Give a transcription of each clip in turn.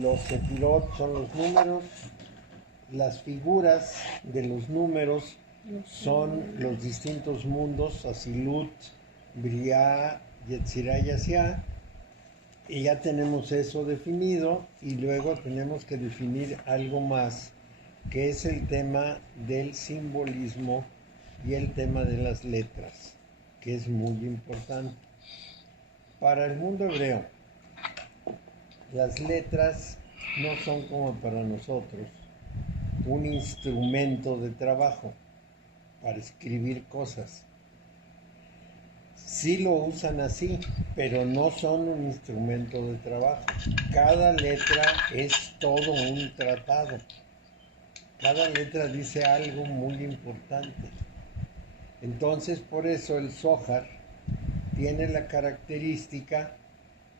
Los sefirot son los números, las figuras de los números son los distintos mundos, Asilut, Briah, Yetzirah y Asiá, y ya tenemos eso definido, y luego tenemos que definir algo más, que es el tema del simbolismo y el tema de las letras, que es muy importante. Para el mundo hebreo, las letras no son como para nosotros un instrumento de trabajo para escribir cosas. Sí lo usan así, pero no son un instrumento de trabajo. Cada letra es todo un tratado. Cada letra dice algo muy importante. Entonces, por eso el Zohar tiene la característica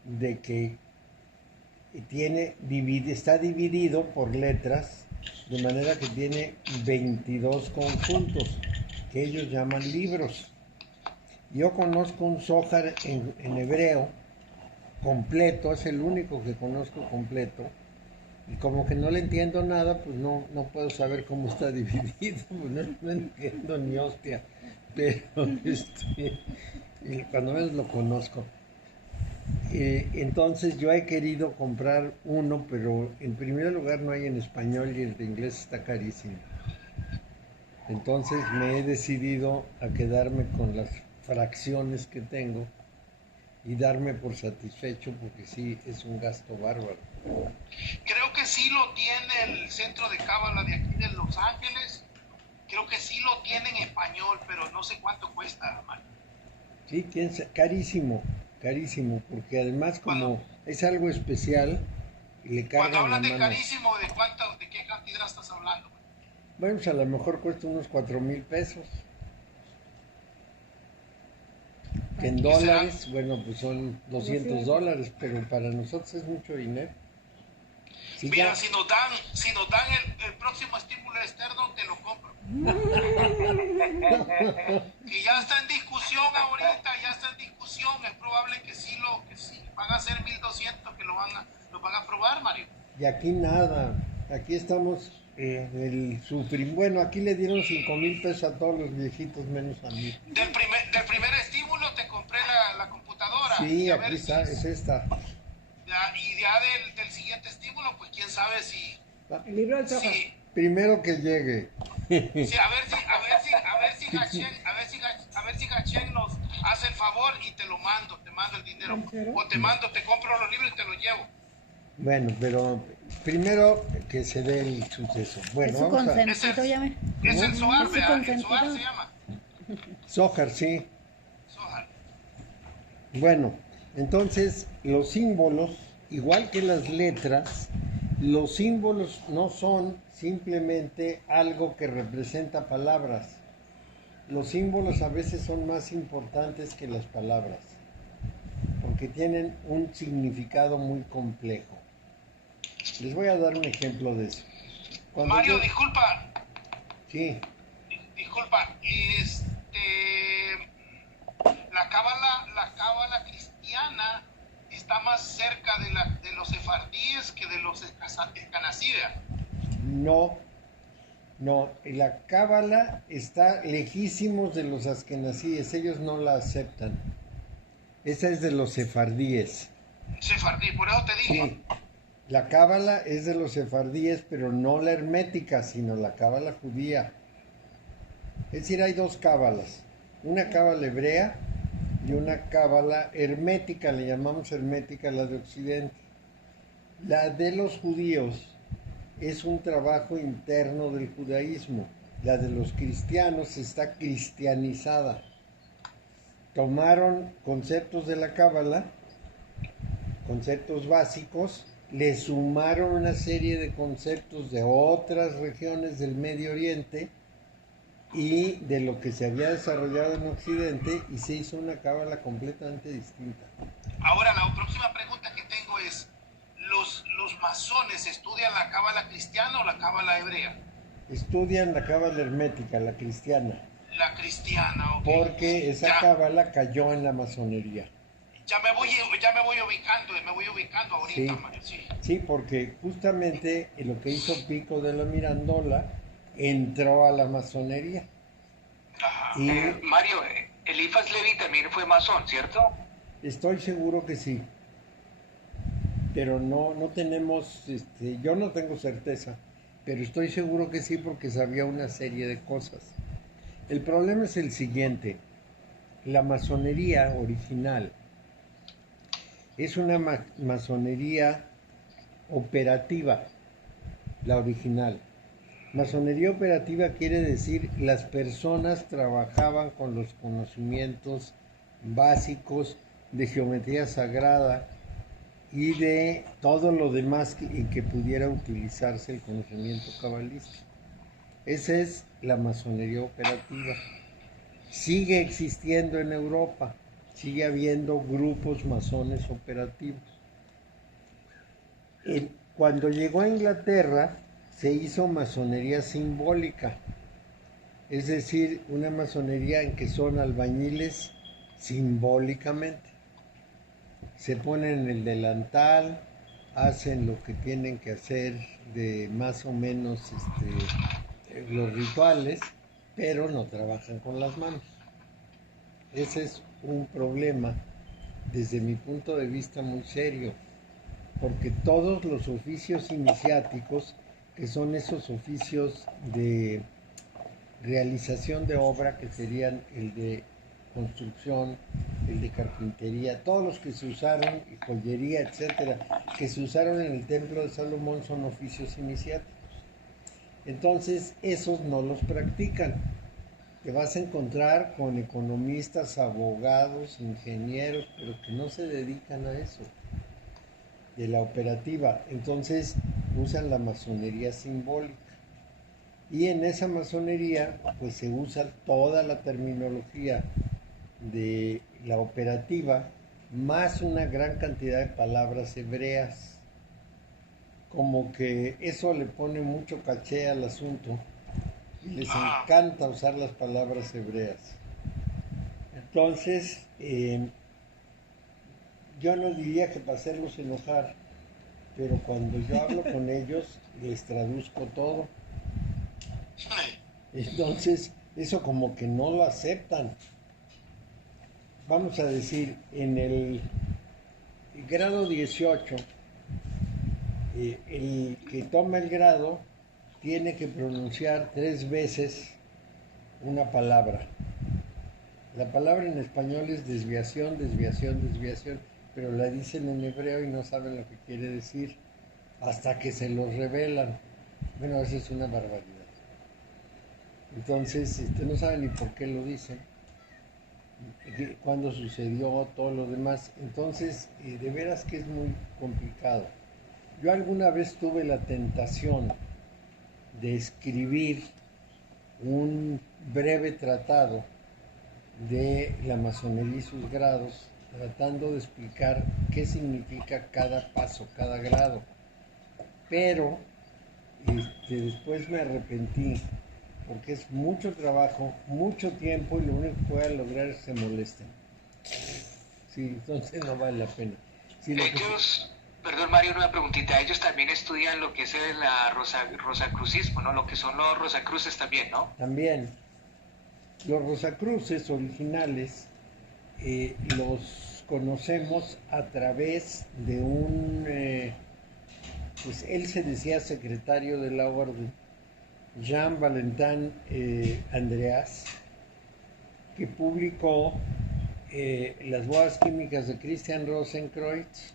de que está dividido por letras, de manera que tiene 22 conjuntos, que ellos llaman libros. Yo conozco un Zohar en hebreo completo, es el único que conozco completo, y como que no le entiendo nada, pues no puedo saber cómo está dividido, pues no entiendo ni hostia, pero cuando menos lo conozco. Entonces yo he querido comprar uno, pero en primer lugar no hay en español y el de inglés está carísimo. Entonces me he decidido a quedarme con las fracciones que tengo y darme por satisfecho, porque sí, es un gasto bárbaro. Creo que sí lo tiene el centro de Cábala de aquí de Los Ángeles. Creo que sí lo tiene en español, pero no sé cuánto cuesta, Mario. Sí, carísimo, porque además como es algo especial, le cargan Cuando hablas la de mano. Carísimo, ¿de qué cantidad estás hablando? Bueno, pues a lo mejor cuesta unos 4,000 pesos. Que en dólares, bueno, pues son $200, pero para nosotros es mucho dinero. Sí, mira, ya. si nos dan el próximo estímulo externo, te lo compro. Que ya está en discusión ahorita, es probable que sí van a ser 1,200 que lo van a aprobar, Mario. Y aquí nada, aquí estamos el sufrir. Bueno, aquí le dieron 5,000 pesos a todos los viejitos menos a mí. Del primer estímulo te compré la computadora. Sí, aquí está, es esta. Y ya del siguiente estímulo, pues quién sabe si... El libro del Zohar. Sí. Primero que llegue. Sí, a ver si Hachén nos hace el favor y te mando el dinero. O te compro los libros y te los llevo. Bueno, pero primero que se dé el suceso. Bueno, es su consentido, llame. Es el Zohar, el Zohar se llama. Zohar, sí. Zohar. Bueno, entonces los símbolos, igual que las letras, los símbolos no son simplemente algo que representa palabras. Los símbolos a veces son más importantes que las palabras, porque tienen un significado muy complejo. Les voy a dar un ejemplo de eso. Mario, disculpa. Sí. Disculpa, la cábala cristiana está más cerca de los sefardíes que de los escanasíes. No, la cábala está lejísimos de los askenazíes, ellos no la aceptan. Esa es de los sefardíes. Sefardí, por eso te dije. Sí, la cábala es de los sefardíes, pero no la hermética, sino la cábala judía. Es decir, hay dos cábalas, una cábala hebrea y una cábala hermética, le llamamos hermética la de Occidente. La de los judíos es un trabajo interno del judaísmo. La de los cristianos está cristianizada. Tomaron conceptos de la cábala, conceptos básicos, le sumaron una serie de conceptos de otras regiones del Medio Oriente y de lo que se había desarrollado en Occidente, y se hizo una cábala completamente distinta. Ahora, la próxima pregunta que tengo es, ¿los masones estudian la cábala cristiana o la cábala hebrea? Estudian la cábala hermética, la cristiana. La cristiana, ok. Porque esa cábala cayó en la masonería. ya me voy ubicando ahorita, Sí, Mario, sí. sí, porque justamente lo que hizo Pico de la Mirandola entró a la masonería. Ajá. Y Mario, Elifas Levi también fue masón, ¿cierto? estoy seguro que sí, pero no tenemos, yo no tengo certeza, pero estoy seguro que sí porque sabía una serie de cosas. El problema es el siguiente, la masonería original es una masonería operativa, la original. Masonería operativa quiere decir las personas trabajaban con los conocimientos básicos de geometría sagrada y de todo lo demás en que pudiera utilizarse el conocimiento cabalístico. Esa es la masonería operativa. Sigue existiendo en Europa, sigue habiendo grupos masones operativos. Cuando llegó a Inglaterra se hizo masonería simbólica, es decir, una masonería en que son albañiles simbólicamente. Se ponen el delantal, hacen lo que tienen que hacer de más o menos los rituales, pero no trabajan con las manos. Ese es un problema desde mi punto de vista muy serio, porque todos los oficios iniciáticos, que son esos oficios de realización de obra, que serían el de construcción, el de carpintería, todos los que se usaron, joyería, etcétera, que se usaron en el templo de Salomón son oficios iniciáticos. Entonces, esos no los practican. Te vas a encontrar con economistas, abogados, ingenieros, pero que no se dedican a eso, de la operativa. Entonces, usan la masonería simbólica. Y en esa masonería, pues se usa toda la terminología de la operativa, más una gran cantidad de palabras hebreas. Como que eso le pone mucho caché al asunto y les encanta usar las palabras hebreas. Entonces, yo no diría que para hacerlos enojar, pero cuando yo hablo con ellos, les traduzco todo. Entonces, eso como que no lo aceptan. Vamos a decir, en el grado 18, el que toma el grado tiene que pronunciar 3 veces una palabra. La palabra en español es desviación, desviación, desviación, pero la dicen en hebreo y no saben lo que quiere decir hasta que se los revelan. Bueno, eso es una barbaridad. Entonces, no saben ni por qué lo dicen, cuándo sucedió, todo lo demás. Entonces, de veras que es muy complicado. Yo alguna vez tuve la tentación de escribir un breve tratado de la masonería y sus grados, tratando de explicar qué significa cada paso, cada grado. Pero después me arrepentí, porque es mucho trabajo, mucho tiempo, y lo único que voy a lograr es que se molesten. Sí, entonces no vale la pena. Sí, ellos, perdón Mario, una preguntita, ellos también estudian lo que es el rosacrucismo, ¿no? Lo que son los rosacruces también, ¿no? También. Los rosacruces originales los conocemos a través de pues él se decía secretario de la orden, Jean Valentin Andreas, que publicó Las bodas químicas de Christian Rosenkreuz,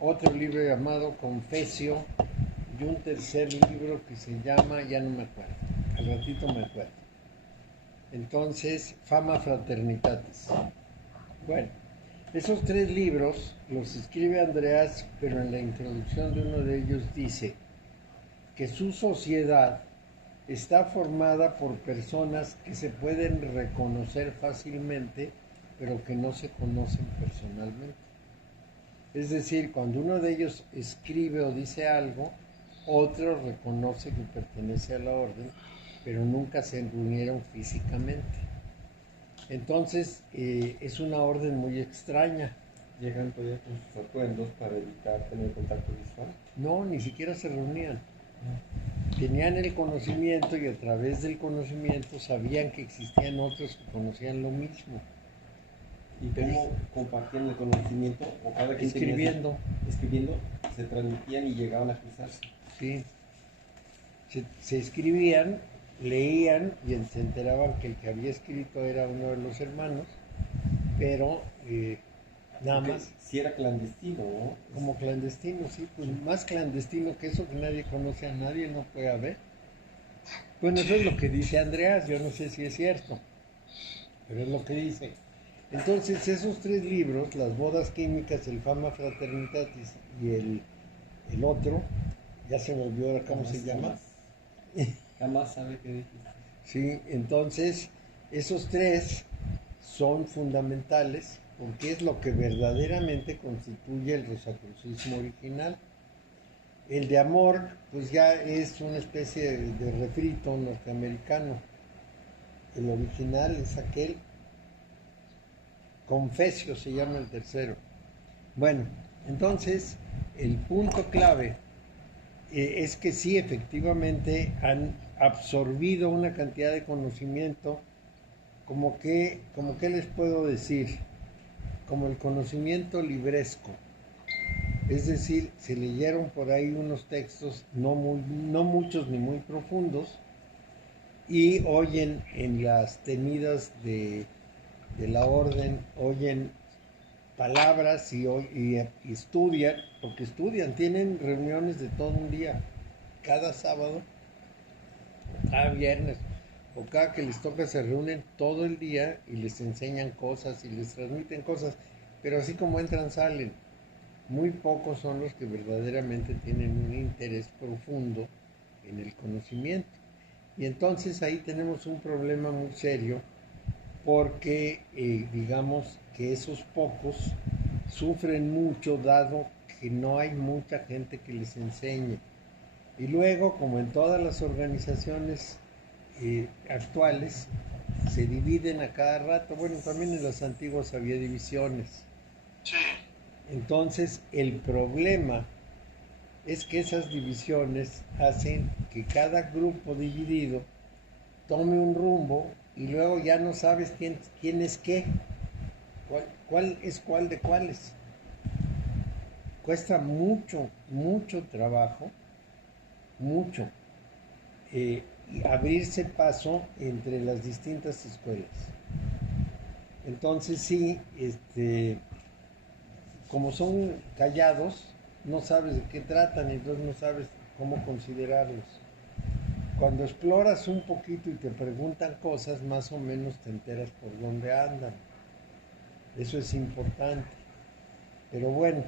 otro libro llamado Confesio y un tercer libro que se llama, ya no me acuerdo, al ratito me acuerdo. Entonces, Fama Fraternitatis. Bueno, esos 3 libros los escribe Andreas, pero en la introducción de uno de ellos dice que su sociedad está formada por personas que se pueden reconocer fácilmente, pero que no se conocen personalmente. Es decir, cuando uno de ellos escribe o dice algo, otro reconoce que pertenece a la orden, pero nunca se reunieron físicamente. Entonces, es una orden muy extraña, llegan todavía con sus atuendos para evitar tener contacto visual. No, ni siquiera se reunían. Tenían el conocimiento y a través del conocimiento sabían que existían otros que conocían lo mismo. ¿Y cómo compartían el conocimiento? O cada quien Escribiendo. Escribiendo, se transmitían y llegaban a cruzarse. Sí. Se escribían, leían y se enteraban que el que había escrito era uno de los hermanos, pero nada Porque más. si era clandestino, ¿no? Como clandestino, sí, pues más clandestino que eso, que nadie conoce a nadie, no puede haber. Bueno, eso es lo que dice Andreas, yo no sé si es cierto, pero es lo que dice. Entonces, esos tres libros, Las bodas químicas, el Fama Fraternitatis y el otro, ya se me olvidó ahora cómo se llama. Jamás sabe qué dijiste. Sí, entonces, esos tres son fundamentales porque es lo que verdaderamente constituye el rosacrucismo original. El de amor, pues ya es una especie de refrito norteamericano. El original es aquel. Confesio se llama el tercero. Bueno, entonces, el punto clave es que sí, efectivamente, han absorbido una cantidad de conocimiento, como que les puedo decir, como el conocimiento libresco. Es decir, se leyeron por ahí unos textos no muchos ni muy profundos y oyen en las tenidas de la orden, oyen palabras y estudian, porque estudian, tienen reuniones de todo un día, cada sábado, cada viernes, o cada que les toca se reúnen todo el día y les enseñan cosas y les transmiten cosas, pero así como entran, salen. Muy pocos son los que verdaderamente tienen un interés profundo en el conocimiento. Y entonces ahí tenemos un problema muy serio porque digamos que esos pocos sufren mucho dado que no hay mucha gente que les enseñe. Y luego, como en todas las organizaciones actuales, se dividen a cada rato. Bueno, también en las antiguas había divisiones. Sí. Entonces, el problema es que esas divisiones hacen que cada grupo dividido tome un rumbo y luego ya no sabes quién es qué, cuál es cuál de cuáles. Cuesta mucho trabajo, mucho, abrirse paso entre las distintas escuelas. Entonces sí, como son callados, no sabes de qué tratan, entonces no sabes cómo considerarlos. Cuando exploras un poquito y te preguntan cosas, más o menos te enteras por dónde andan. Eso es importante. Pero bueno,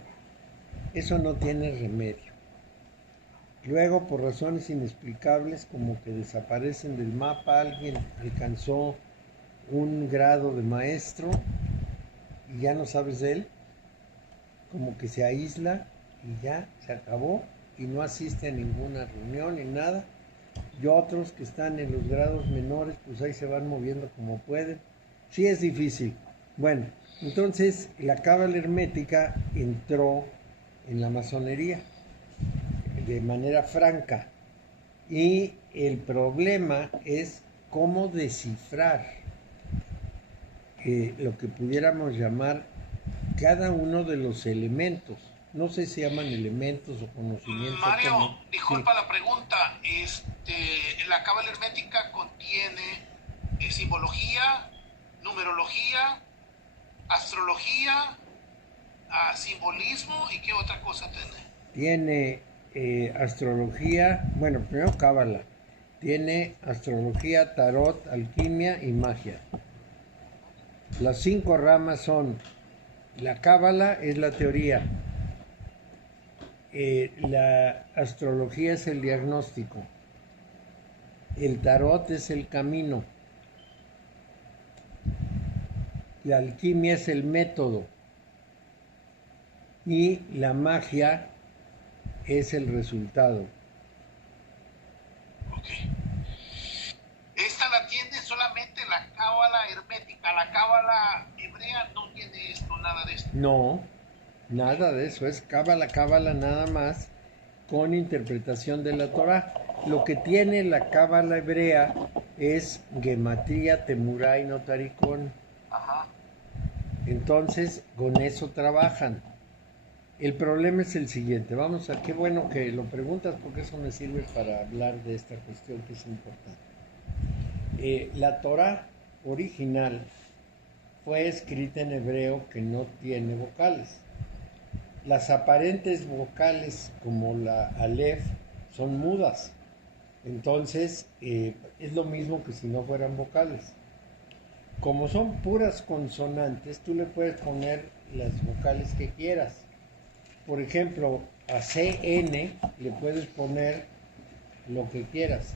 eso no tiene remedio. Luego, por razones inexplicables, como que desaparecen del mapa, alguien alcanzó un grado de maestro y ya no sabes de él, como que se aísla y ya se acabó y no asiste a ninguna reunión ni nada. Y otros que están en los grados menores, pues ahí se van moviendo como pueden. Sí es difícil. Bueno, entonces la cábala hermética entró en la masonería de manera franca y el problema es cómo descifrar lo que pudiéramos llamar cada uno de los elementos. No sé si llaman elementos o conocimientos. Mario, disculpa la pregunta. La cábala hermética contiene simbología, numerología, astrología, simbolismo y qué otra cosa tiene. Tiene astrología, bueno, primero cábala. Tiene astrología, tarot, alquimia y magia. Las 5 ramas son: la cábala es la teoría, la astrología es el diagnóstico, el tarot es el camino, la alquimia es el método y la magia es el resultado. Ok. Esta la tiene solamente la cábala hermética, la cábala hebrea no tiene esto, nada de esto. No, Nada de eso, es cábala nada más con interpretación de la Torah. Lo que tiene la cábala hebrea es gematría, temurá y notaricón. Ajá. Entonces, con eso trabajan. El problema es el siguiente. Qué bueno que lo preguntas porque eso me sirve para hablar de esta cuestión que es importante. La Torah original fue escrita en hebreo que no tiene vocales. Las aparentes vocales como la alef son mudas. Entonces es lo mismo que si no fueran vocales. Como son puras consonantes, tú le puedes poner las vocales que quieras. Por ejemplo, a CN le puedes poner lo que quieras.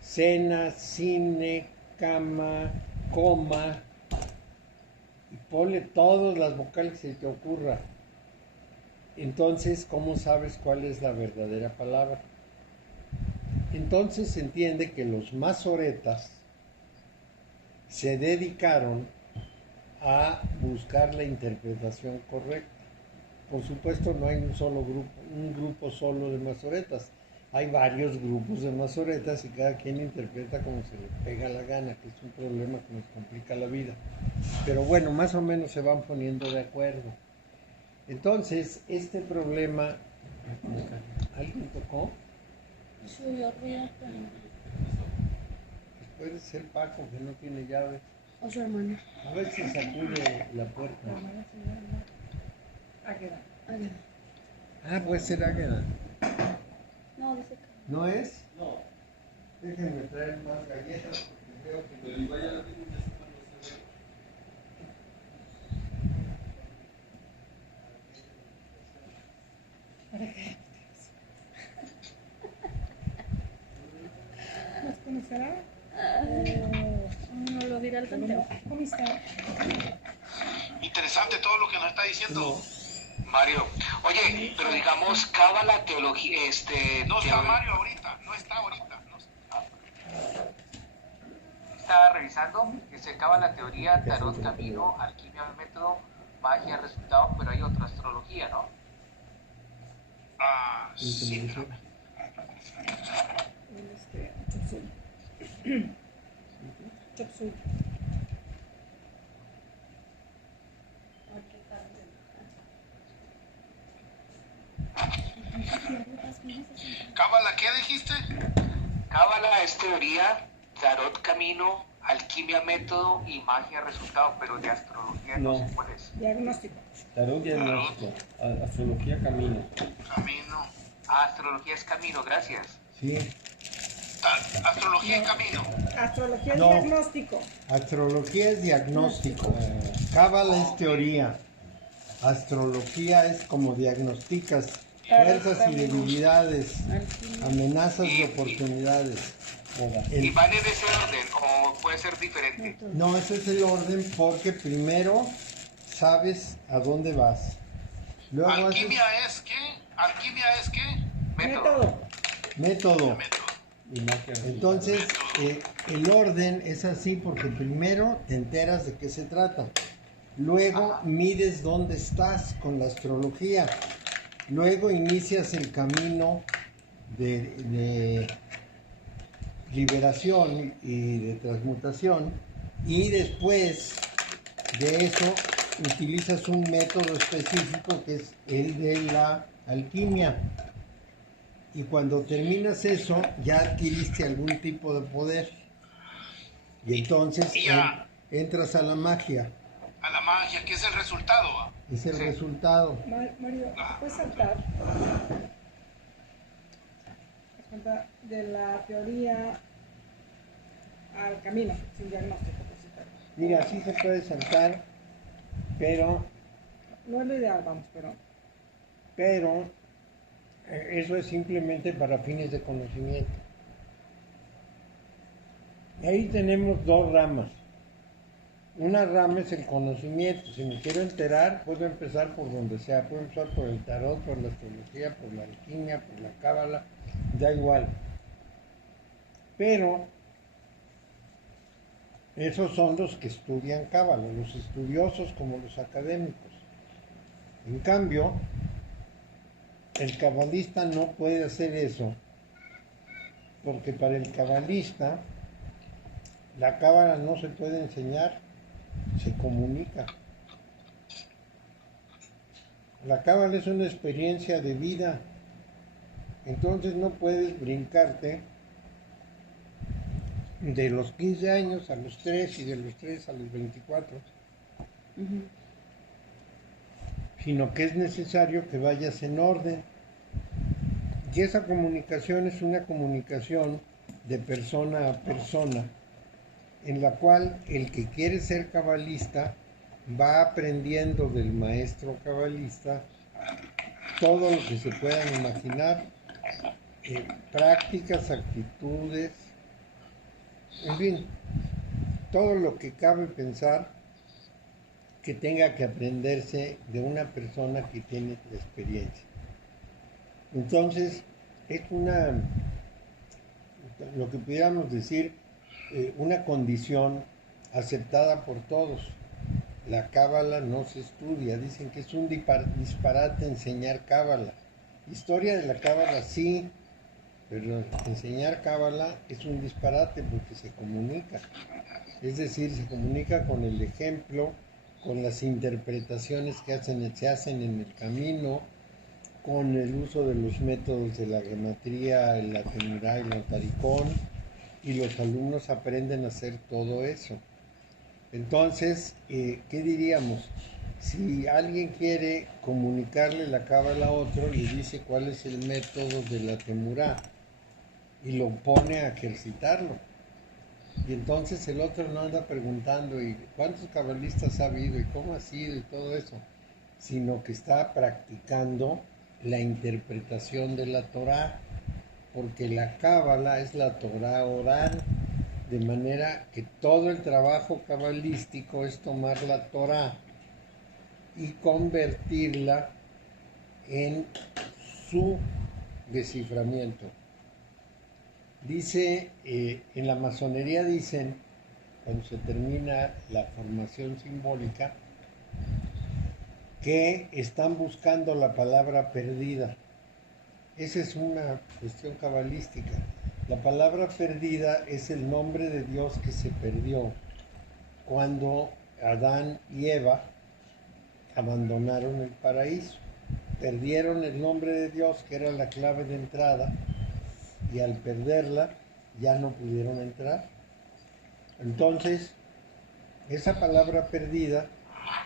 Cena, cine, cama, coma. Y ponle todas las vocales que se te ocurra. Entonces, ¿cómo sabes cuál es la verdadera palabra? Entonces se entiende que los masoretas se dedicaron a buscar la interpretación correcta. Por supuesto, no hay un grupo solo de masoretas. Hay varios grupos de masoretas y cada quien interpreta como se le pega la gana, que es un problema que nos complica la vida. Pero bueno, más o menos se van poniendo de acuerdo. Entonces, este problema... ¿Alguien tocó? Subió ruido, pero... Puede ser Paco, que no tiene llave. O su hermana. A ver si sacude la puerta. Águeda. Ah, puede ser Águeda. No, dice que... ¿No es? No. Déjenme traer más galletas porque veo que... ¿Nos conocerá? No lo dirá el tanteo. ¿Cómo está? Interesante todo lo que nos está diciendo. Mario, oye, pero digamos, cábala, teología, No está Mario ahorita, no está ahorita. No está. Estaba revisando que se acaba la teoría, tarot, camino, alquimia, método, magia, resultado, pero hay otra astrología, ¿no? Ah, sí. Chopsul. Chopsul. Cábala, ¿qué dijiste? Cábala es teoría, tarot, camino, alquimia, método y magia, resultado, pero de astrología no sé cuál es. Diagnóstico. Tarot diagnóstico, astrología camino. Camino. Ah, astrología es camino, gracias. Sí. Astrología y camino. Astrología es No. diagnóstico. Astrología es diagnóstico. Cábala es teoría. Astrología es como diagnosticas fuerzas y debilidades, amenazas y oportunidades. ¿Y van en ese orden o puede ser diferente? No, ese es el orden porque primero sabes a dónde vas. Luego ¿Alquimia es qué? ¿Alquimia es qué? Método. método. Método. Y magia. Entonces, el orden es así porque primero te enteras de qué se trata. Luego mides dónde estás con la astrología. Luego inicias el camino de liberación y de transmutación. Y después de eso utilizas un método específico que es el de la alquimia. Y cuando terminas eso, ya adquiriste algún tipo de poder. Y entonces entras a la magia. A la magia, ¿qué es el resultado? Es el resultado. Mario, ¿puedes saltar? Es cuenta de la teoría al camino, sin diagnóstico. Mira, sí se puede saltar, pero No es lo ideal, vamos, pero eso es simplemente para fines de conocimiento. Ahí tenemos dos ramas. Una rama es el conocimiento. Si me quiero enterar, puedo empezar por donde sea. Puedo empezar por el tarot, por la astrología, por la alquimia, por la cábala, da igual. Pero esos son los que estudian cábala, los estudiosos como los académicos. En cambio, el cabalista no puede hacer eso, porque para el cabalista la cábala no se puede enseñar, se comunica. La cábala es una experiencia de vida, entonces no puedes brincarte de los 15 años a los 3 y de los 3 a los 24, sino que es necesario que vayas en orden. Y esa comunicación es una comunicación de persona a persona, en la cual el que quiere ser cabalista va aprendiendo del maestro cabalista todo lo que se puedan imaginar, prácticas, actitudes, en fin, todo lo que cabe pensar que tenga que aprenderse de una persona que tiene la experiencia. Entonces, es lo que pudiéramos decir, una condición aceptada por todos. La cábala no se estudia, dicen que es un disparate enseñar cábala. Historia de la cábala sí, pero enseñar cábala es un disparate porque se comunica. Es decir, se comunica con el ejemplo, con las interpretaciones que se hacen en el camino, con el uso de los métodos de la gematría, el Temurá y el Notaricón, y los alumnos aprenden a hacer todo eso. Entonces, ¿qué diríamos? Si alguien quiere comunicarle la cábala a otro, le dice cuál es el método de la Temurá y lo pone a ejercitarlo. Y entonces el otro no anda preguntando ¿y cuántos cabalistas ha habido y cómo ha sido y todo eso? Sino que está practicando la interpretación de la Torá, porque la cábala es la Torá oral, de manera que todo el trabajo cabalístico es tomar la Torá y convertirla en su desciframiento. Dice, en la masonería dicen, cuando se termina la formación simbólica, que están buscando la palabra perdida. Esa es una cuestión cabalística. La palabra perdida es el nombre de Dios que se perdió cuando Adán y Eva abandonaron el paraíso. Perdieron el nombre de Dios, que era la clave de entrada, y al perderla ya no pudieron entrar. Entonces, esa palabra perdida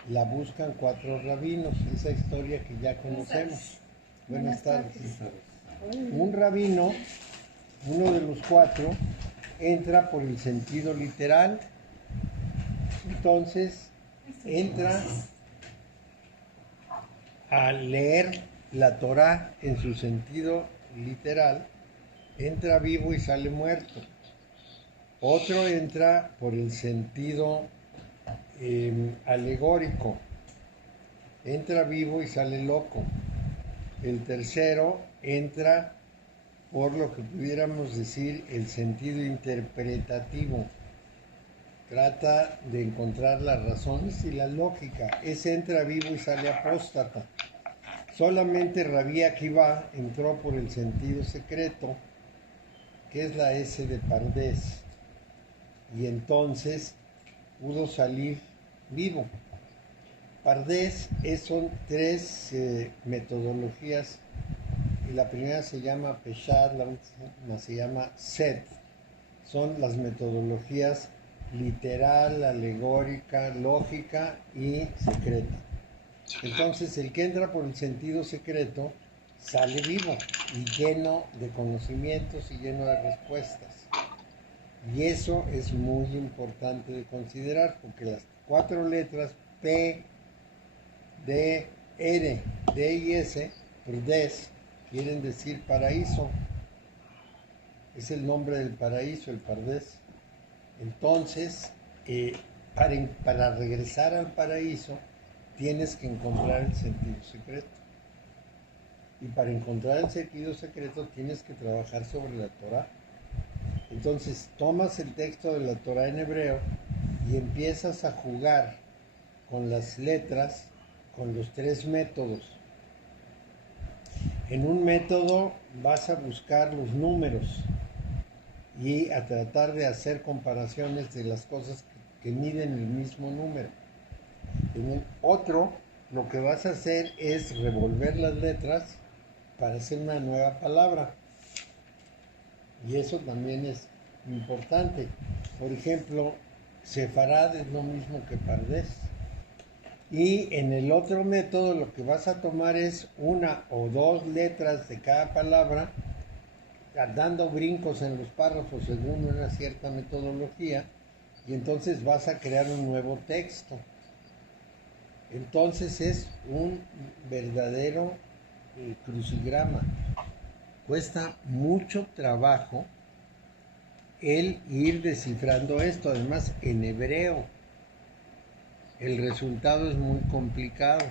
la buscan 4 rabinos, esa historia que ya conocemos. Buenas tardes. Un rabino, uno de los 4, entra por el sentido literal. Entonces, entra a leer la Torá en su sentido literal, entra vivo y sale muerto. Otro entra por el sentido alegórico, entra vivo y sale loco. El tercero entra por lo que pudiéramos decir el sentido interpretativo. Trata de encontrar las razones y la lógica. Ese entra vivo y sale apóstata. Solamente Rabí Akiva entró por el sentido secreto, que es la S de Pardés, y entonces pudo salir vivo. Pardés son 3 metodologías, y la primera se llama Peshat, la última se llama Set. Son las metodologías literal, alegórica, lógica y secreta. Entonces el que entra por el sentido secreto sale vivo y lleno de conocimientos y lleno de respuestas. Y eso es muy importante de considerar, porque las 4 letras P, D, R, D y S, Pardés, quieren decir paraíso. Es el nombre del paraíso, el Pardés. Entonces, para regresar al paraíso, tienes que encontrar el sentido secreto. Y para encontrar el sentido secreto, tienes que trabajar sobre la Torá. Entonces, tomas el texto de la Torá en hebreo y empiezas a jugar con las letras con los tres métodos. En un método vas a buscar los números y a tratar de hacer comparaciones de las cosas que miden el mismo número. En el otro, lo que vas a hacer es revolver las letras para hacer una nueva palabra. Y eso también es importante. Por ejemplo, sefarad es lo mismo que pardés. Y en el otro método lo que vas a tomar es una o dos letras de cada palabra, dando brincos en los párrafos según una cierta metodología, y entonces vas a crear un nuevo texto. Entonces es un verdadero crucigrama. Cuesta mucho trabajo el ir descifrando esto, además en hebreo. El resultado es muy complicado,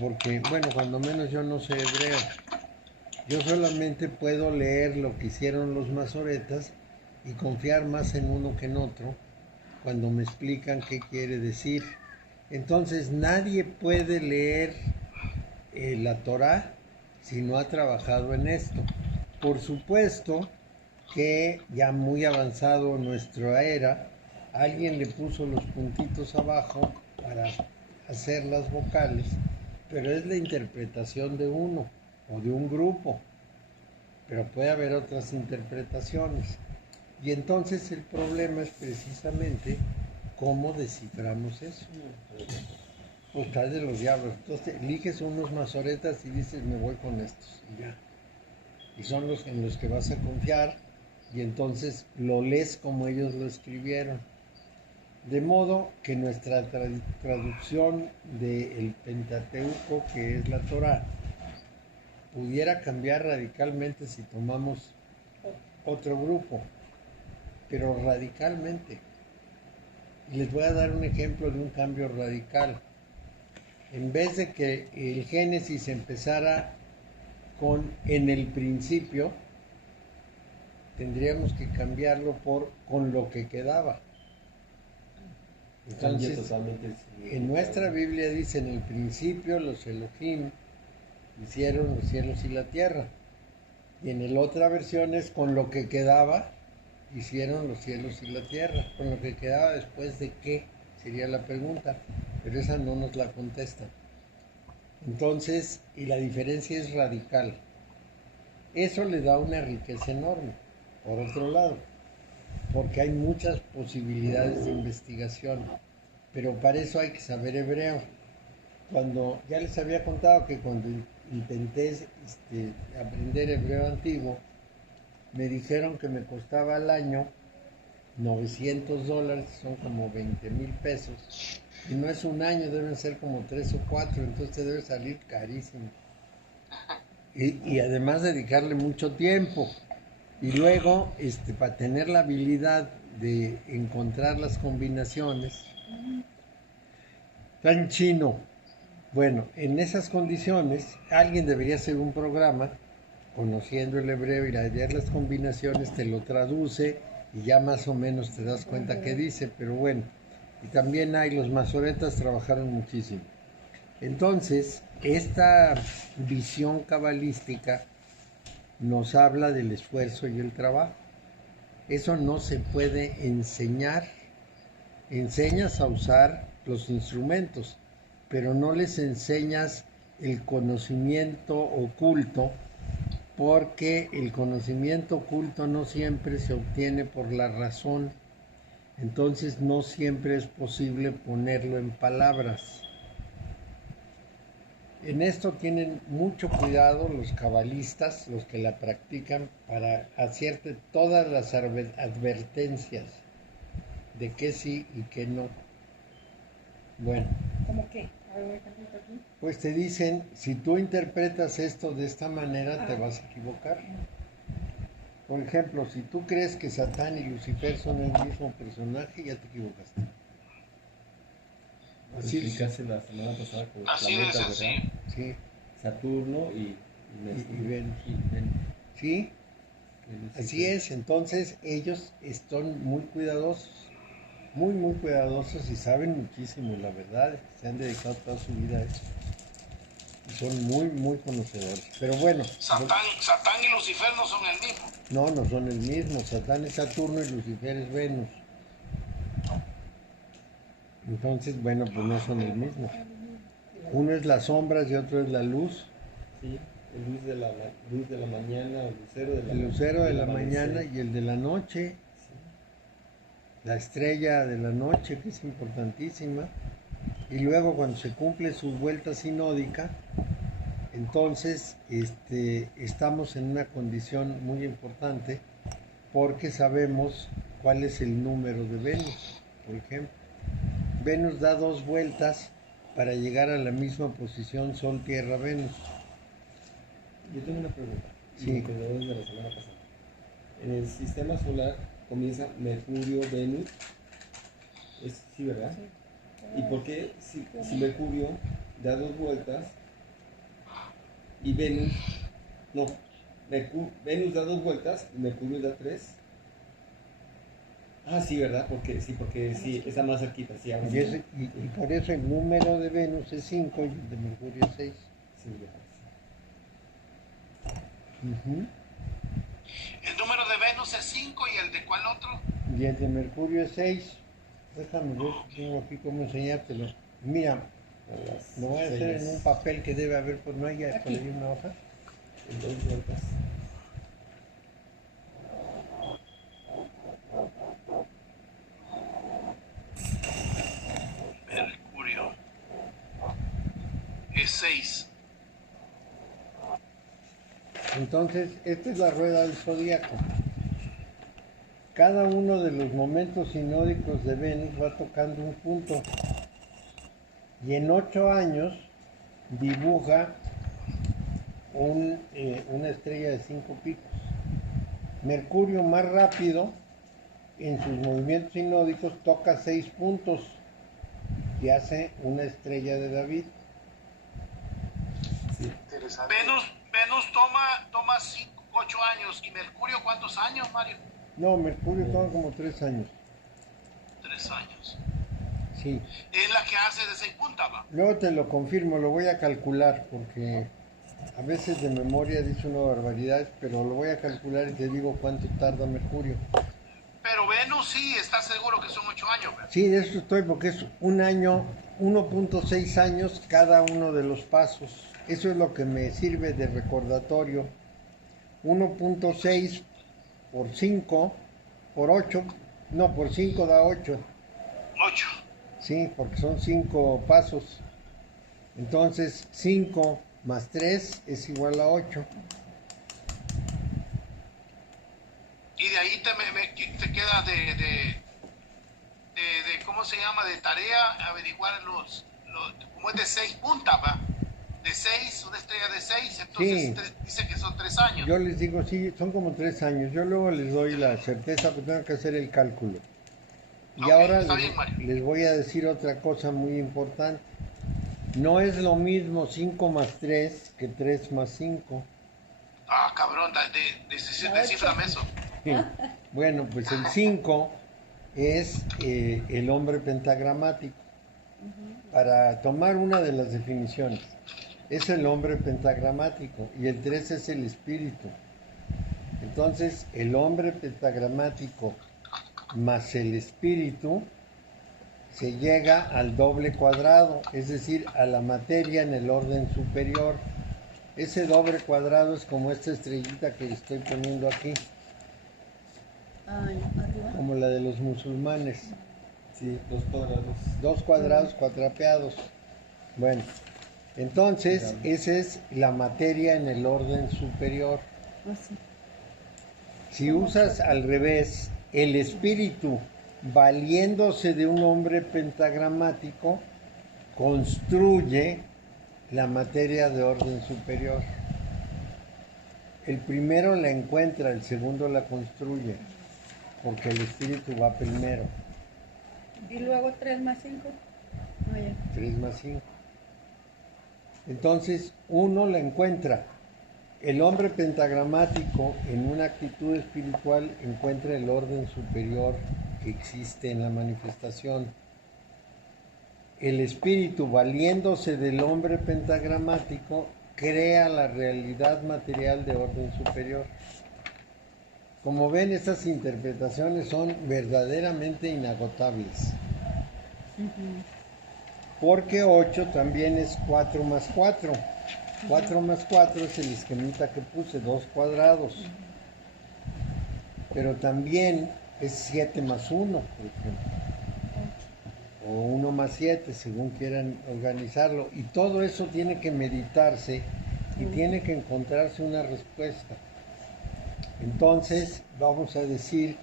porque, bueno, cuando menos yo no sé hebreo. Yo solamente puedo leer lo que hicieron los masoretas y confiar más en uno que en otro cuando me explican qué quiere decir. Entonces nadie puede leer la Torá si no ha trabajado en esto. Por supuesto que ya muy avanzado nuestra era, alguien le puso los puntitos abajo para hacer las vocales, pero es la interpretación de uno o de un grupo, pero puede haber otras interpretaciones. Y entonces el problema es precisamente cómo desciframos eso. Pues tal de los diablos. Entonces eliges unos masoretas y dices, me voy con estos, y ya. Y son los en los que vas a confiar, y entonces lo lees como ellos lo escribieron. De modo que nuestra traducción del Pentateuco, que es la Torá, pudiera cambiar radicalmente si tomamos otro grupo, pero radicalmente. Y les voy a dar un ejemplo de un cambio radical. En vez de que el Génesis empezara con en el principio, tendríamos que cambiarlo por con lo que quedaba. Entonces, en nuestra Biblia dice, en el principio los Elohim hicieron los cielos y la tierra. Y en la otra versión es con lo que quedaba hicieron los cielos y la tierra. Con lo que quedaba después de qué sería la pregunta, pero esa no nos la contesta. Entonces, y la diferencia es radical. Eso le da una riqueza enorme, por otro lado, porque hay muchas posibilidades de investigación, pero para eso hay que saber hebreo. Cuando ya les había contado que cuando intenté aprender hebreo antiguo, me dijeron que me costaba al año $900, son como 20,000 pesos, y no es un año, deben ser como 3 o 4, entonces te debe salir carísimo. Y además dedicarle mucho tiempo. Y luego, para tener la habilidad de encontrar las combinaciones, tan chino. Bueno, en esas condiciones, alguien debería hacer un programa, conociendo el hebreo y leer las combinaciones, te lo traduce y ya más o menos te das cuenta qué dice, pero bueno. Y también los masoretas trabajaron muchísimo. Entonces, esta visión cabalística nos habla del esfuerzo y el trabajo. Eso no se puede enseñar. Enseñas a usar los instrumentos, pero no les enseñas el conocimiento oculto, porque el conocimiento oculto no siempre se obtiene por la razón. Entonces no siempre es posible ponerlo en palabras. En esto tienen mucho cuidado los cabalistas, los que la practican, para hacerte todas las advertencias de qué sí y qué no. Bueno. ¿Cómo qué? A ver, un ejemplo aquí. Pues te dicen, si tú interpretas esto de esta manera, te vas a equivocar. Por ejemplo, si tú crees que Satán y Lucifer son el mismo personaje, ya te equivocaste. Así explicaste la semana pasada con los así planetas, es, así. ¿verdad? Sí. Saturno y Venus. Venus. Sí, así es. Entonces ellos están muy cuidadosos. muy, muy cuidadosos y saben muchísimo, la verdad, se han dedicado toda su vida a eso. Y son muy, muy conocedores. Pero bueno, Satán y Lucifer no son el mismo. no, no son el mismo. Satán es Saturno y Lucifer es Venus. Entonces, bueno, pues no son el mismo. Uno es las sombras y otro es la luz. Sí, el luz de la mañana, El lucero de la amanecer. mañana y el de la noche. La estrella de la noche, que es importantísima. Y luego cuando se cumple su vuelta sinódica, entonces estamos en una condición muy importante porque sabemos cuál es el número de Venus, por ejemplo. Venus da 2 vueltas para llegar a la misma posición Sol, Tierra, Venus. Yo tengo una pregunta. Sí. Me quedó desde la semana pasada. En el sistema solar comienza Mercurio, Venus. Sí, ¿verdad? Sí. ¿Y por qué si Mercurio da 2 vueltas y Venus, no, Venus da 2 vueltas y Mercurio da 3? Ah, sí, ¿verdad? Porque sí, está más cerquita, sí. Ahora sí. Y por eso el número de Venus es 5 y el de Mercurio es 6. Sí, ya. Ujú. El número de Venus es 5 y el de cuál otro. Y el de Mercurio es 6. Déjame ver si tengo aquí cómo enseñártelo. Mira, lo voy a hacer en un papel que debe haber, pues no hay por ahí una hoja. En 2 vueltas. Mercurio es 6. Entonces, esta es la rueda del zodíaco. Cada uno de los momentos sinódicos de Venus va tocando un punto. Y en 8 años dibuja una estrella de 5 picos. Mercurio más rápido, en sus movimientos sinódicos, toca 6 puntos y hace una estrella de David. Sí. Interesante. Venus toma 8 años. ¿Y Mercurio cuántos años, Mario? No, Mercurio toma como 3 años. 3 años. Sí. Es la que hace de 6 puntas, ¿va? Luego te lo confirmo, lo voy a calcular porque a veces de memoria dice una barbaridad, pero lo voy a calcular y te digo cuánto tarda Mercurio. Pero Venus sí, está seguro que son 8 años, ¿verdad? Sí, de eso estoy porque es un año, 1.6 años cada uno de los pasos. Eso es lo que me sirve de recordatorio. 1.6 por 5 por 8, no, por 5 da 8. 8. Sí, porque son 5 pasos. Entonces, 5 más 3 es igual a 8. Y de ahí te queda de ¿cómo se llama? De tarea averiguar como es de 6 puntas, ¿va? De 6, una estrella de 6, entonces Sí. Dice que son 3 años. Yo les digo, sí, son como 3 años. Yo luego les doy la certeza, pero tengo que hacer el cálculo. Y Ok, ahora está bien, Mario. les voy a decir otra cosa muy importante. No es lo mismo 5 más 3 que 3 más 5. Ah, cabrón, desciframe eso. Bueno, pues el 5 es el hombre pentagramático. Para tomar una de las definiciones, es el hombre pentagramático y el 3 es el espíritu. Entonces, el hombre pentagramático más el espíritu se llega al doble cuadrado, es decir, a la materia en el orden superior. Ese doble cuadrado es como esta estrellita que estoy poniendo aquí, Ay, arriba. como la de los musulmanes. Sí, 2 cuadrados. 2 cuadrados cuadrapeados. Bueno, entonces esa es la materia en el orden superior. Así. Si usas al revés el espíritu valiéndose de un hombre pentagramático, construye la materia de orden superior. El primero la encuentra, el segundo la construye, porque el espíritu va primero. Y luego 3 más 5. No, ya. 3 más 5. Entonces, uno la encuentra. El hombre pentagramático en una actitud espiritual encuentra el orden superior que existe en la manifestación. El espíritu, valiéndose del hombre pentagramático, crea la realidad material de orden superior. Como ven, estas interpretaciones son verdaderamente inagotables. Porque 8 también es 4 más 4. 4 más 4 es el esquemita que puse, 2 cuadrados. Pero también es 7 más 1, por ejemplo. O 1 más 7, según quieran organizarlo. Y todo eso tiene que meditarse y tiene que encontrarse una respuesta. Entonces, vamos a decir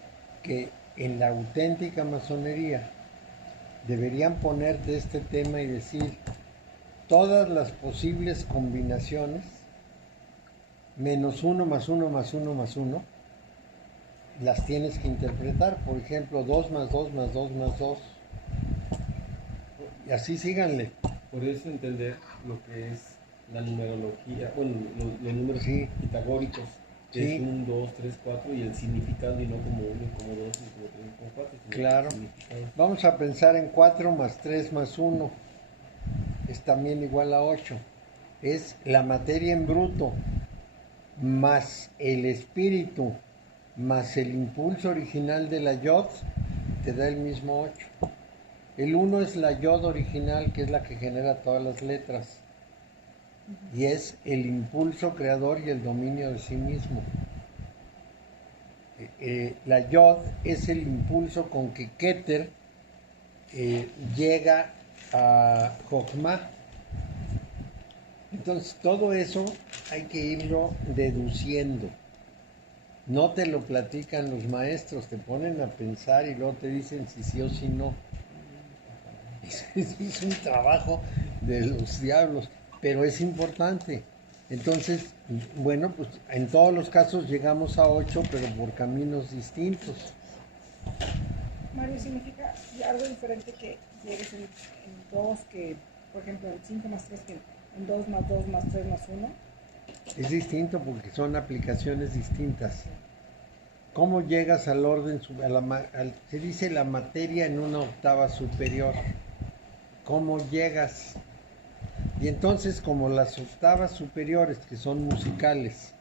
que en la auténtica masonería deberían poner de este tema y decir todas las posibles combinaciones, menos 1 más 1 más 1 más 1, las tienes que interpretar. Por ejemplo, 2 más 2 más 2 más 2. Y así síganle. Por eso entender lo que es la numerología, bueno, los números Sí. pitagóricos, que Sí. es 1, 2, 3, 4 y el significado, y no como 1, como 2, y como 3, como 4. Claro. Vamos a pensar en 4 más 3 más 1. Es también igual a 8. Es la materia en bruto más el espíritu más el impulso original de la yod, te da el mismo 8. El 1 es la yod original, que es la que genera todas las letras. Y es el impulso creador y el dominio de sí mismo. La yod es el impulso con que Keter llega a Jochma. Entonces todo eso hay que irlo deduciendo. No te lo platican los maestros, te ponen a pensar y luego te dicen si sí o si no. Es un trabajo de los diablos, pero es importante. Entonces, bueno, pues en todos los casos llegamos a 8, pero por caminos distintos. Mario, ¿significa algo diferente que llegues en 2, que por ejemplo en 5 más 3, que en 2 más 2 más 3 más 1? Es distinto porque son aplicaciones distintas. ¿Cómo llegas al orden? Se dice la materia en una octava superior. ¿Cómo llegas? Y entonces, como las octavas superiores, que son musicales,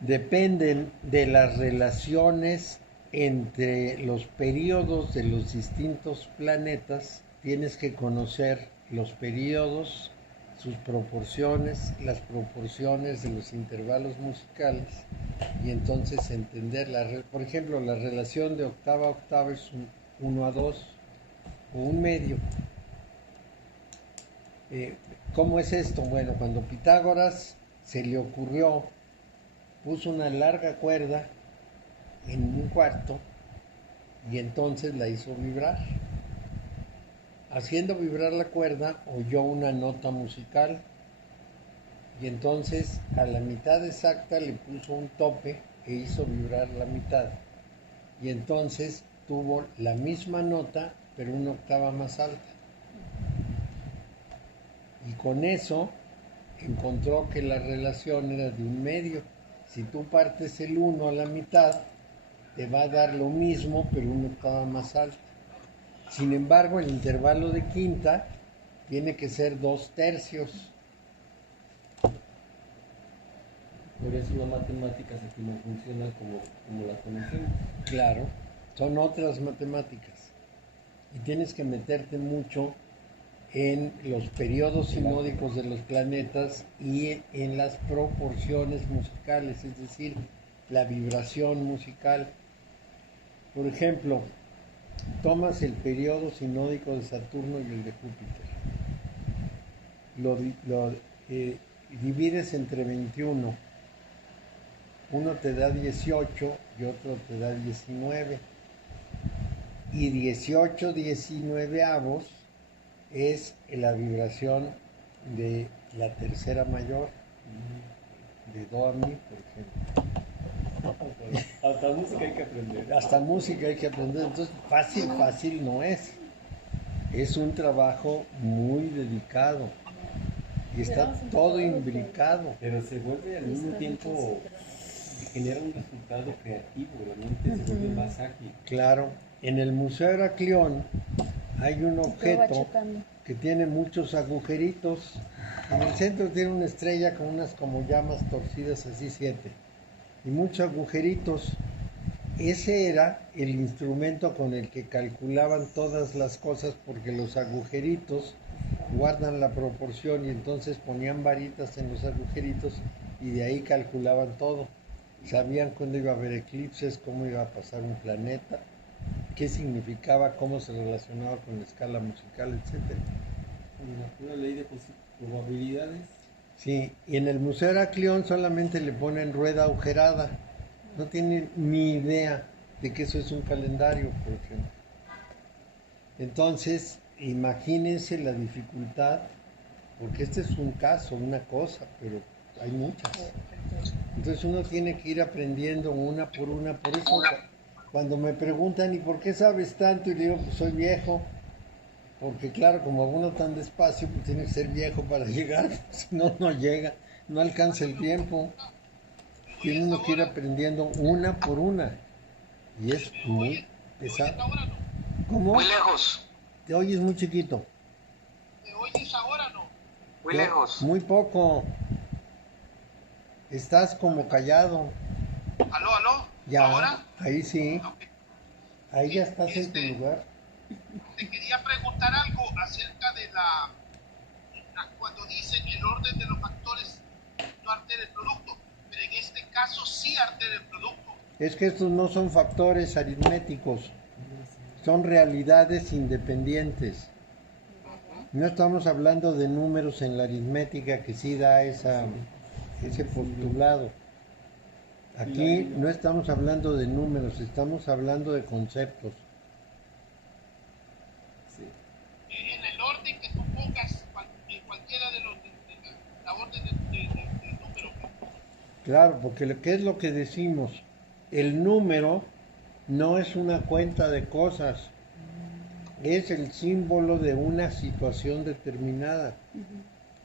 dependen de las relaciones entre los periodos de los distintos planetas, tienes que conocer los periodos, sus proporciones, las proporciones de los intervalos musicales, y entonces entender, por ejemplo, la relación de octava a octava es un 1 a 2 o un medio. ¿Cómo es esto? Bueno, cuando Pitágoras se le ocurrió, puso una larga cuerda en un cuarto y entonces la hizo vibrar. Haciendo vibrar la cuerda, oyó una nota musical y entonces a la mitad exacta le puso un tope e hizo vibrar la mitad. Y entonces tuvo la misma nota, pero una octava más alta. Y con eso encontró que la relación era de un medio. Si tú partes el 1 a la mitad, te va a dar lo mismo, pero una octava más alta. Sin embargo, el intervalo de quinta tiene que ser 2/3. Por eso las matemáticas aquí no funcionan como las conocemos. Claro, son otras matemáticas. Y tienes que meterte mucho en los periodos sinódicos de los planetas y en las proporciones musicales, es decir, la vibración musical. Por ejemplo, tomas el periodo sinódico de Saturno y el de Júpiter, lo divides entre 21, uno te da 18 y otro te da 19, y 18 19avos es la vibración de la tercera mayor, de Do a Mi, por ejemplo. Hasta música hay que aprender. Hasta música hay que aprender, entonces fácil no es. Es un trabajo muy dedicado y está todo imbricado. Pero se vuelve al mismo tiempo genera un resultado creativo, la mente se vuelve más ágil. Claro, en el Museo Heraclión hay un Todo va objeto checando. que tiene muchos agujeritos. En el centro tiene una estrella con unas como llamas torcidas, así 7. Y muchos agujeritos. Ese era el instrumento con el que calculaban todas las cosas, porque los agujeritos guardan la proporción y entonces ponían varitas en los agujeritos y de ahí calculaban todo. Sabían cuándo iba a haber eclipses, cómo iba a pasar un planeta, qué significaba, cómo se relacionaba con la escala musical, etc. Una ley de probabilidades. Sí, y en el Museo Heraclión solamente le ponen rueda agujerada. No tienen ni idea de que eso es un calendario, por ejemplo. Entonces, imagínense la dificultad, porque este es un caso, una cosa, pero hay muchas. Entonces uno tiene que ir aprendiendo una por una. Por eso cuando me preguntan, ¿y por qué sabes tanto? Y le digo, pues soy viejo. Porque claro, como uno tan despacio, pues tiene que ser viejo para llegar. Si no, no llega, no alcanza el tiempo. Tiene uno que ir aprendiendo una por una. Y es muy pesado. ¿Cómo? Muy lejos, Te oyes muy chiquito. ¿Me oyes ahora no? muy lejos. Muy poco. Estás como callado. ¿Aló, aló? Ya, ¿Ahora? ahí sí. Ok. Ahí ya estás en tu lugar. Te quería preguntar algo acerca de cuando dicen el orden de los factores no altera el producto, pero en este caso sí altera el producto. Es que estos no son factores aritméticos, son realidades independientes. No estamos hablando de números en la aritmética que sí da ese postulado. Aquí no estamos hablando de números, estamos hablando de conceptos. En el orden que tú pongas, en cualquiera de la orden del número. Claro, porque ¿qué es lo que decimos? El número no es una cuenta de cosas, es el símbolo de una situación determinada.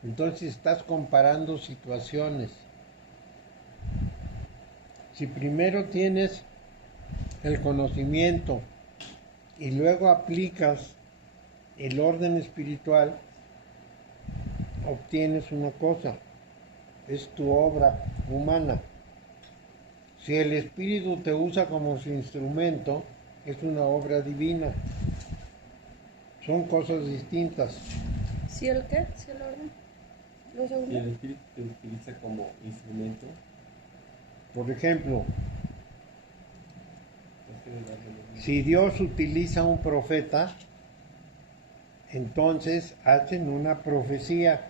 Entonces estás comparando situaciones. Si primero tienes el conocimiento y luego aplicas el orden espiritual, obtienes una cosa, es tu obra humana. Si el espíritu te usa como su instrumento, es una obra divina. Son cosas distintas. ¿Sí el qué? ¿Sí el orden? ¿Lo Y segundo? el espíritu te utiliza como instrumento. Por ejemplo, Tienes que darle lo mismo. si Dios utiliza un profeta, entonces hacen una profecía.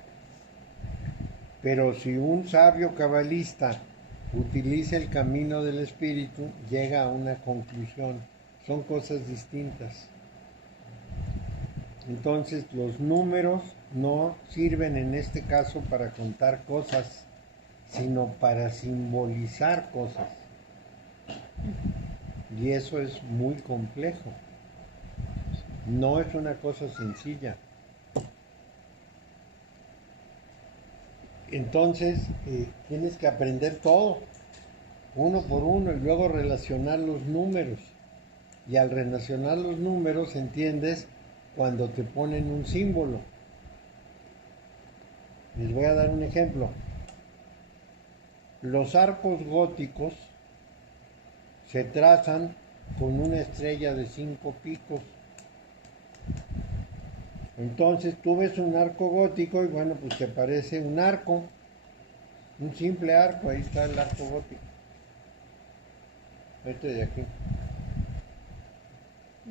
Pero si un sabio cabalista utiliza el camino del espíritu, llega a una conclusión. Son cosas distintas. Entonces los números no sirven en este caso para contar cosas, sino para simbolizar cosas. Y eso es muy complejo. No es una cosa sencilla. Entonces tienes que aprender todo, uno por uno, y luego relacionar los números. Y al relacionar los números entiendes cuando te ponen un símbolo. Les voy a dar un ejemplo. Los arcos góticos se trazan con una estrella de 5 picos. Entonces tú ves un arco gótico y bueno, pues te parece un arco, un simple arco, ahí está el arco gótico. Este de aquí.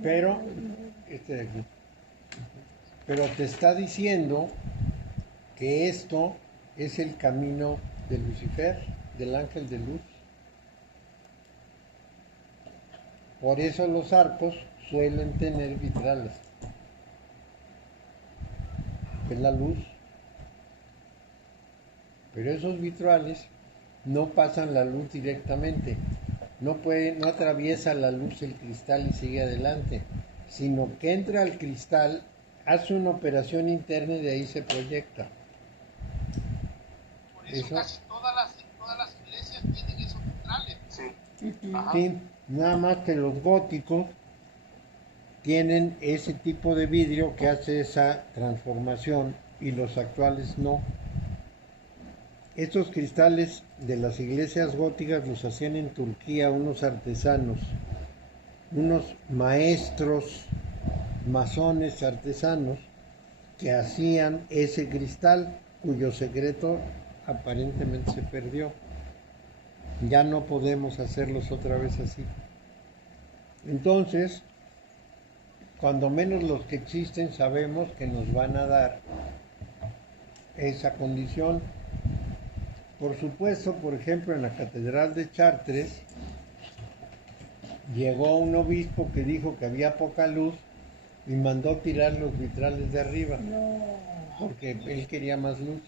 Pero, este de aquí. Pero te está diciendo que esto es el camino de Lucifer, del ángel de luz. Por eso los arcos suelen tener vitrales. Es la luz. Pero esos vitrales no pasan la luz directamente. No atraviesa la luz el cristal y sigue adelante, sino que entra al cristal, hace una operación interna y de ahí se proyecta. Por eso casi todas las iglesias tienen esos vitrales. Ajá. Sí, nada más que los góticos tienen ese tipo de vidrio que hace esa transformación y los actuales no. Estos cristales de las iglesias góticas los hacían en Turquía unos artesanos, unos maestros masones artesanos que hacían ese cristal cuyo secreto aparentemente se perdió. Ya no podemos hacerlos otra vez así. Entonces, cuando menos los que existen sabemos que nos van a dar esa condición. Por supuesto, por ejemplo, en la Catedral de Chartres llegó un obispo que dijo que había poca luz y mandó tirar los vitrales de arriba, porque él quería más luz.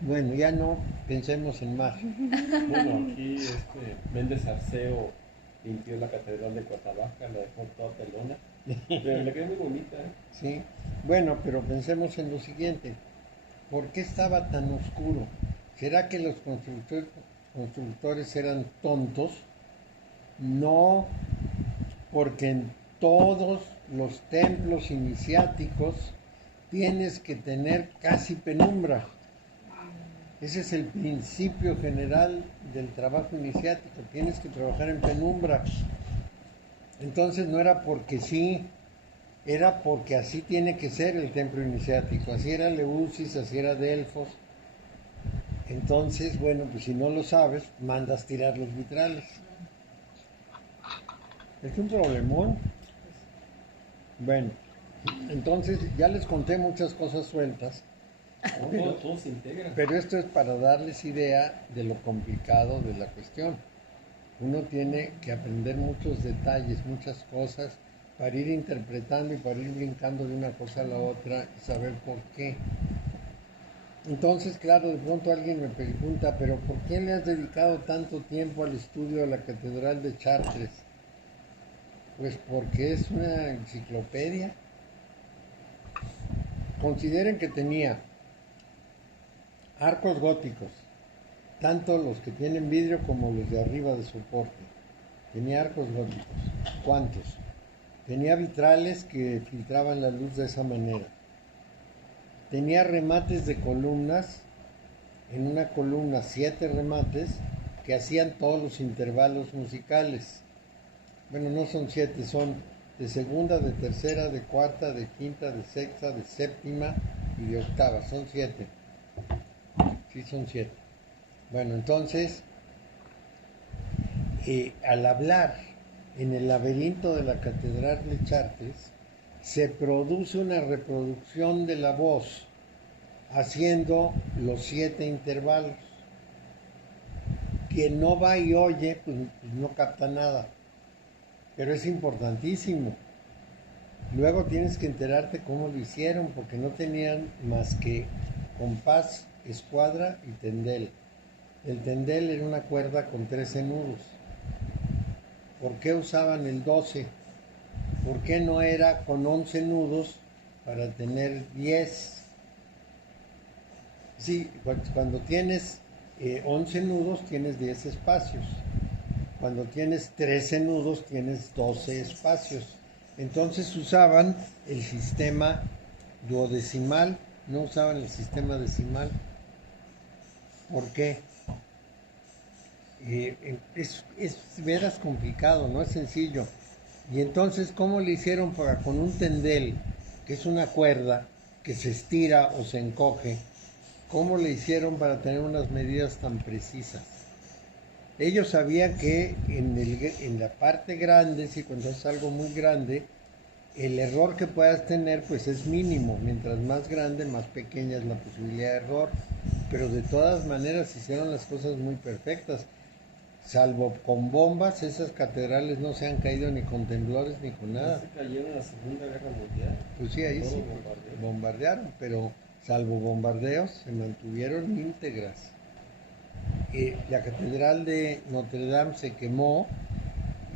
Bueno, ya no pensemos en más. Bueno, aquí Méndez Arceo limpió la catedral de Cuernavaca, la dejó toda pelona, pero le quedó muy bonita, ¿eh? Sí. Bueno, pero pensemos en lo siguiente. ¿Por qué estaba tan oscuro? ¿Será que los constructores eran tontos? No, porque en todos los templos iniciáticos tienes que tener casi penumbra. Ese es el principio general del trabajo iniciático. Tienes que trabajar en penumbra. Entonces no era porque sí, era porque así tiene que ser el templo iniciático. Así era Eleusis, así era Delfos. Entonces, bueno, pues si no lo sabes, mandas tirar los vitrales. Es un problemón. Bueno, entonces ya les conté muchas cosas sueltas. Todo se integra. Pero esto es para darles idea de lo complicado de la cuestión. Uno tiene que aprender muchos detalles, muchas cosas, para ir interpretando y para ir brincando de una cosa a la otra y saber por qué. Entonces, claro, de pronto alguien me pregunta, pero ¿por qué le has dedicado tanto tiempo al estudio de la Catedral de Chartres? Pues porque es una enciclopedia. Consideren que tenía arcos góticos, tanto los que tienen vidrio como los de arriba de soporte. Tenía arcos góticos. ¿Cuántos? Tenía vitrales que filtraban la luz de esa manera. Tenía remates de columnas, en una columna 7 remates que hacían todos los intervalos musicales. Bueno, no son 7, son de segunda, de tercera, de cuarta, de quinta, de sexta, de séptima y de octava. Son 7. Sí, son 7. Bueno, entonces, al hablar en el laberinto de la Catedral de Chartres, se produce una reproducción de la voz haciendo los 7 intervalos. Quien no va y oye, pues no capta nada. Pero es importantísimo. Luego tienes que enterarte cómo lo hicieron, porque no tenían más que compás, escuadra y tendel. El tendel era una cuerda con 13 nudos. ¿Por qué usaban el 12? ¿Por qué no era con 11 nudos para tener 10? Sí, cuando tienes 11 nudos tienes 10 espacios. Cuando tienes 13 nudos tienes 12 espacios. Entonces usaban el sistema duodecimal, no usaban el sistema decimal. ¿Por qué? Es veras complicado, no es sencillo. Y entonces, ¿cómo le hicieron para con un tendel, que es una cuerda que se estira o se encoge? ¿Cómo le hicieron para tener unas medidas tan precisas? Ellos sabían que en la parte grande, si cuando es algo muy grande, el error que puedas tener pues es mínimo. Mientras más grande, más pequeña es la posibilidad de error. Pero de todas maneras hicieron las cosas muy perfectas. Salvo con bombas, esas catedrales no se han caído ni con temblores ni con nada. Se cayeron en la Segunda Guerra Mundial. Pues sí, ahí Todo sí bombardearon, pero salvo bombardeos se mantuvieron íntegras. La catedral de Notre Dame se quemó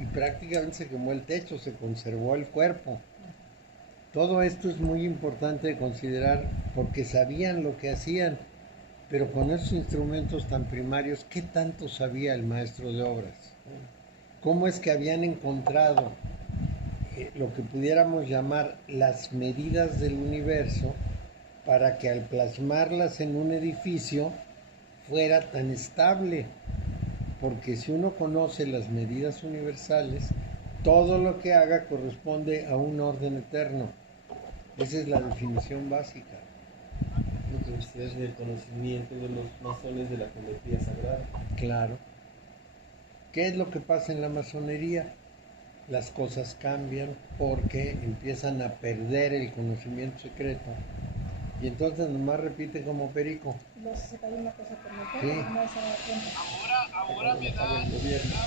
y prácticamente se quemó el techo, se conservó el cuerpo. Todo esto es muy importante de considerar porque sabían lo que hacían. Pero con esos instrumentos tan primarios, ¿qué tanto sabía el maestro de obras? ¿Cómo es que habían encontrado lo que pudiéramos llamar las medidas del universo para que al plasmarlas en un edificio fuera tan estable? Porque si uno conoce las medidas universales, todo lo que haga corresponde a un orden eterno. Esa es la definición básica. Entonces, el conocimiento de los masones de la geometría sagrada. Claro. ¿Qué es lo que pasa en la masonería? Las cosas cambian porque empiezan a perder el conocimiento secreto. Y entonces nomás repite como perico. Luego se cae una cosa por meter, Sí. no se da cuenta. Ahora me da lógica.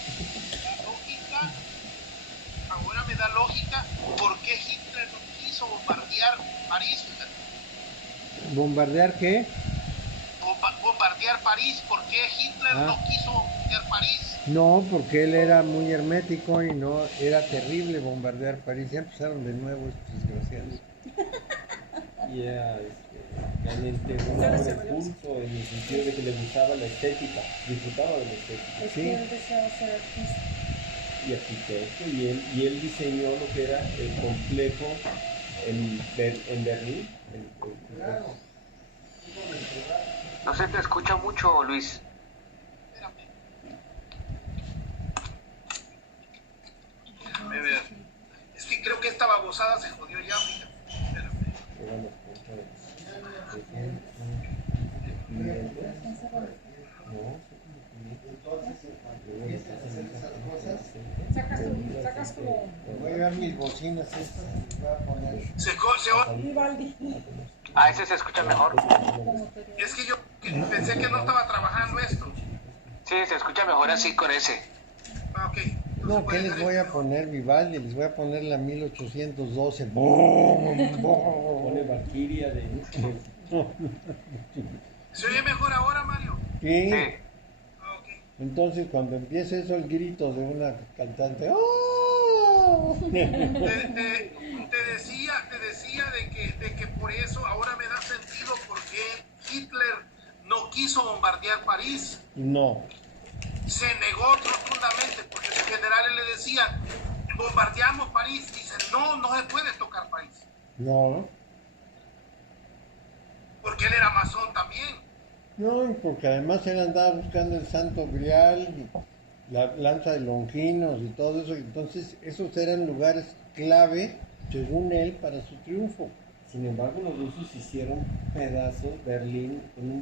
Ahora me da lógica por qué Hitler no quiso bombardear París. ¿Bombardear qué? Bombardear París. ¿Por qué Hitler no quiso bombardear París? No, porque él era muy hermético y no era terrible bombardear París. Ya empezaron de nuevo estos desgraciados. Y era realmente un hombre pulso en el sentido de que le gustaba la estética, disfrutaba de la estética. Es Sí. que él deseaba ser artista. Y arquitecto, y él diseñó lo que era el complejo en Berlín. No se te escucha mucho, Luis. Espérame. Déjame ver. Es que creo que esta babosada se jodió ya, fíjate. Espérame. Sacas como Voy a ver mis bocinas estas. Voy a poner. Vivaldi. A ese se escucha mejor. Es que yo pensé que no estaba trabajando esto. Sí, se escucha mejor así con ese. Ah, ok. Entonces No, voy a ¿qué les dejar voy a esto. poner, Vivaldi? Les voy a poner la 1812. ¡Bum! Pone Valkyria de ¿Se oye mejor ahora, Mario? Sí. Sí. Ah, ok. Entonces, cuando empiece eso, el grito de una cantante. ¡Oh! Te decía de que por eso ahora me da sentido por qué Hitler no quiso bombardear París. No. Se negó rotundamente porque los generales le decían, bombardeamos París. Dicen, no se puede tocar París. No. Porque él era masón también. No, porque además él andaba buscando el Santo Grial, y la lanza de Longinos y todo eso. Entonces, esos eran lugares clave, según él, para su triunfo. Sin embargo, los rusos hicieron pedazos Berlín con un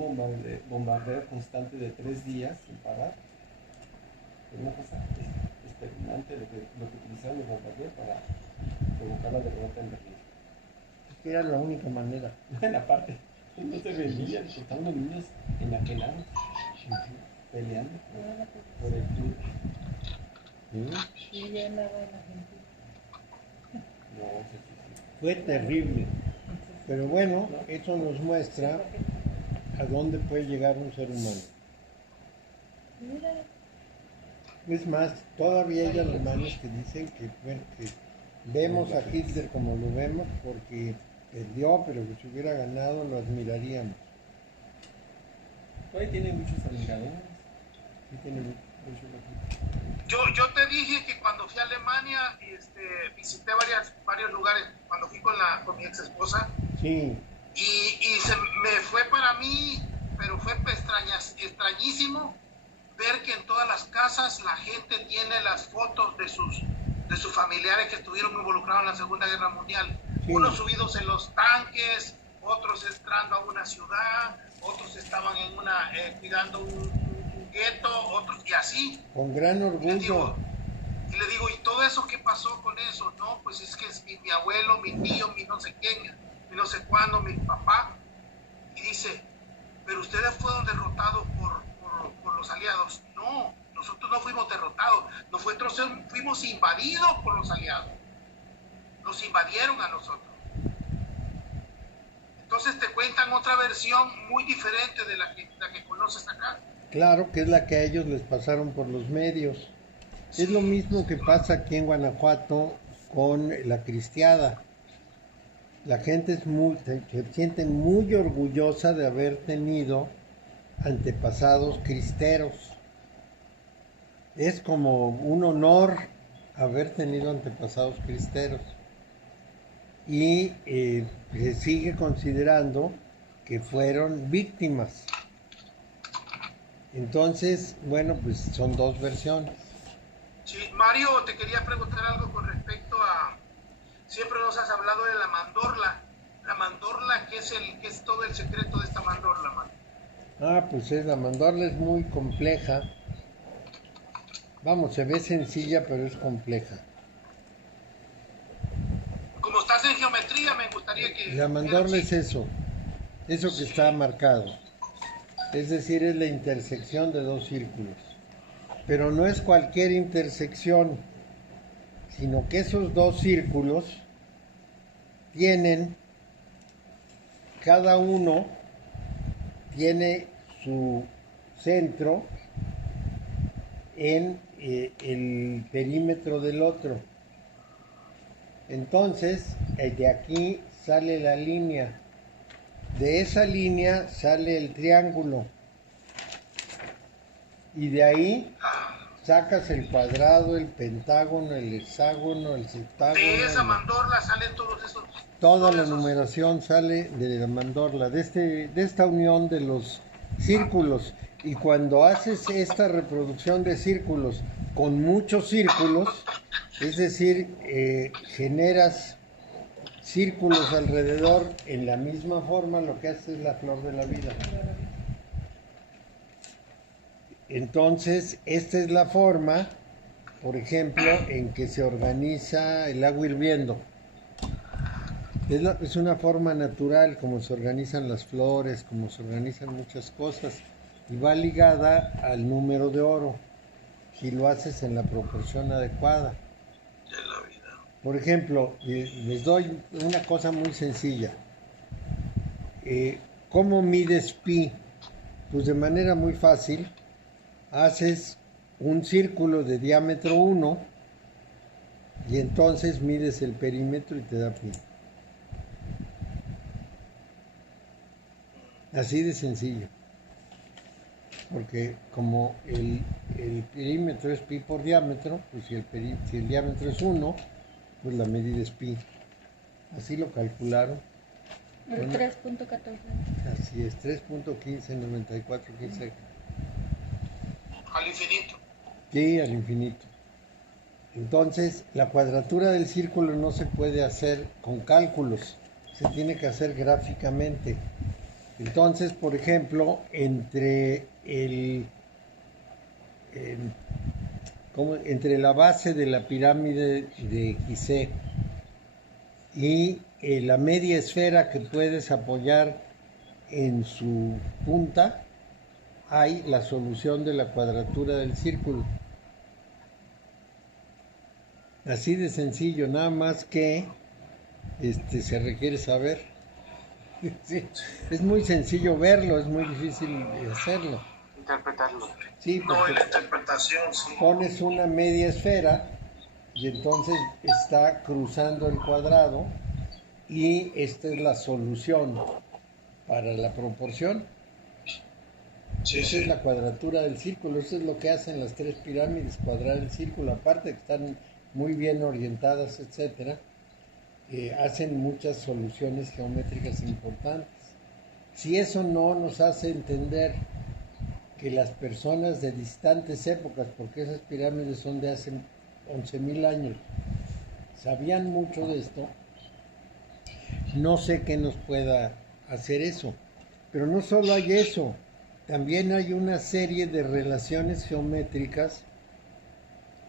bombardeo constante de 3 días sin parar. Fue una cosa espeluznante lo que utilizaron el bombardeo para provocar la derrota en Berlín. Es que era la única manera. En la parte, no se vendían, soltando niños enajenados, peleando por el club. ¿Sí? Y ya nada en Argentina. No, Fue terrible. Pero bueno, eso nos muestra a dónde puede llegar un ser humano. Mira, Es más, todavía hay alemanes que dicen que, bueno, que vemos a Hitler como lo vemos porque perdió, pero que si hubiera ganado lo admiraríamos. Hoy tiene muchos admiradores. Sí, tiene mucho. Yo te dije que cuando fui a Alemania visité varios lugares, cuando fui con mi ex esposa, Sí, y me fue para mí, pero fue extrañísimo ver que en todas las casas la gente tiene las fotos de sus familiares que estuvieron involucrados en la Segunda Guerra Mundial. Sí. Unos subidos en los tanques, otros entrando a una ciudad, otros estaban cuidando un gueto, otros y así. con gran orgullo. Y le digo, ¿y todo eso qué pasó con eso? No, pues es que es mi abuelo, mi tío, mi no sé quién, mi no sé cuándo, mi papá. Y dice, pero ustedes fueron derrotados por los aliados. No, nosotros no fuimos derrotados, nosotros fuimos invadidos por los aliados. Nos invadieron a nosotros. Entonces te cuentan otra versión muy diferente de la que conoces acá. Claro que es la que a ellos les pasaron por los medios. Es lo mismo que pasa aquí en Guanajuato con la cristiada. La gente se siente muy orgullosa de haber tenido antepasados cristeros. Es como un honor haber tenido antepasados cristeros. Y se sigue considerando que fueron víctimas. Entonces, bueno, pues son dos versiones. Sí, Mario, te quería preguntar algo con respecto a... Siempre nos has hablado de la mandorla. La mandorla, ¿qué es todo el secreto de esta mandorla, Mario? Pues la mandorla es muy compleja. Vamos, se ve sencilla, pero es compleja. Como estás en geometría, me gustaría que... La mandorla es eso que está marcado. Es decir, es la intersección de dos círculos. Pero no es cualquier intersección, sino que esos dos círculos tienen, cada uno tiene su centro en el perímetro del otro. Entonces, de aquí sale la línea. De esa línea sale el triángulo. Y de ahí sacas el cuadrado, el pentágono, el hexágono, el septágono. De esa mandorla salen todos esos... Toda la numeración sale de la mandorla, de esta unión de los círculos. Y cuando haces esta reproducción de círculos con muchos círculos, es decir, generas círculos alrededor en la misma forma, lo que hace es la flor de la vida. Entonces, esta es la forma, por ejemplo, en que se organiza el agua hirviendo. Es una forma natural como se organizan las flores, como se organizan muchas cosas, y va ligada al número de oro, si lo haces en la proporción adecuada. Por ejemplo, les doy una cosa muy sencilla. ¿Cómo mides pi? Pues de manera muy fácil. Haces un círculo de diámetro 1 y entonces mides el perímetro y te da pi. Así de sencillo. Porque como el perímetro es pi por diámetro, pues si el diámetro es 1, pues la medida es pi. Así lo calcularon. El 3.14. Así es, 3.159415. Al infinito. Sí, al infinito. Entonces, la cuadratura del círculo no se puede hacer con cálculos, se tiene que hacer gráficamente. Entonces, por ejemplo, entre la base de la pirámide de Gizeh y la media esfera que puedes apoyar en su punta, hay la solución de la cuadratura del círculo. Así de sencillo, nada más que se requiere saber. Sí, es muy sencillo verlo, es muy difícil hacerlo. Interpretarlo. Sí, porque la interpretación, sí. pones una media esfera y entonces está cruzando el cuadrado y esta es la solución para la proporción. Sí, Esa es la cuadratura del círculo, eso es lo que hacen las tres pirámides, cuadrar el círculo, aparte que están muy bien orientadas, etcétera, hacen muchas soluciones geométricas importantes. Si eso no nos hace entender que las personas de distantes épocas, porque esas pirámides son de hace 11,000 años, sabían mucho de esto, no sé qué nos pueda hacer eso. Pero no solo hay eso, también hay una serie de relaciones geométricas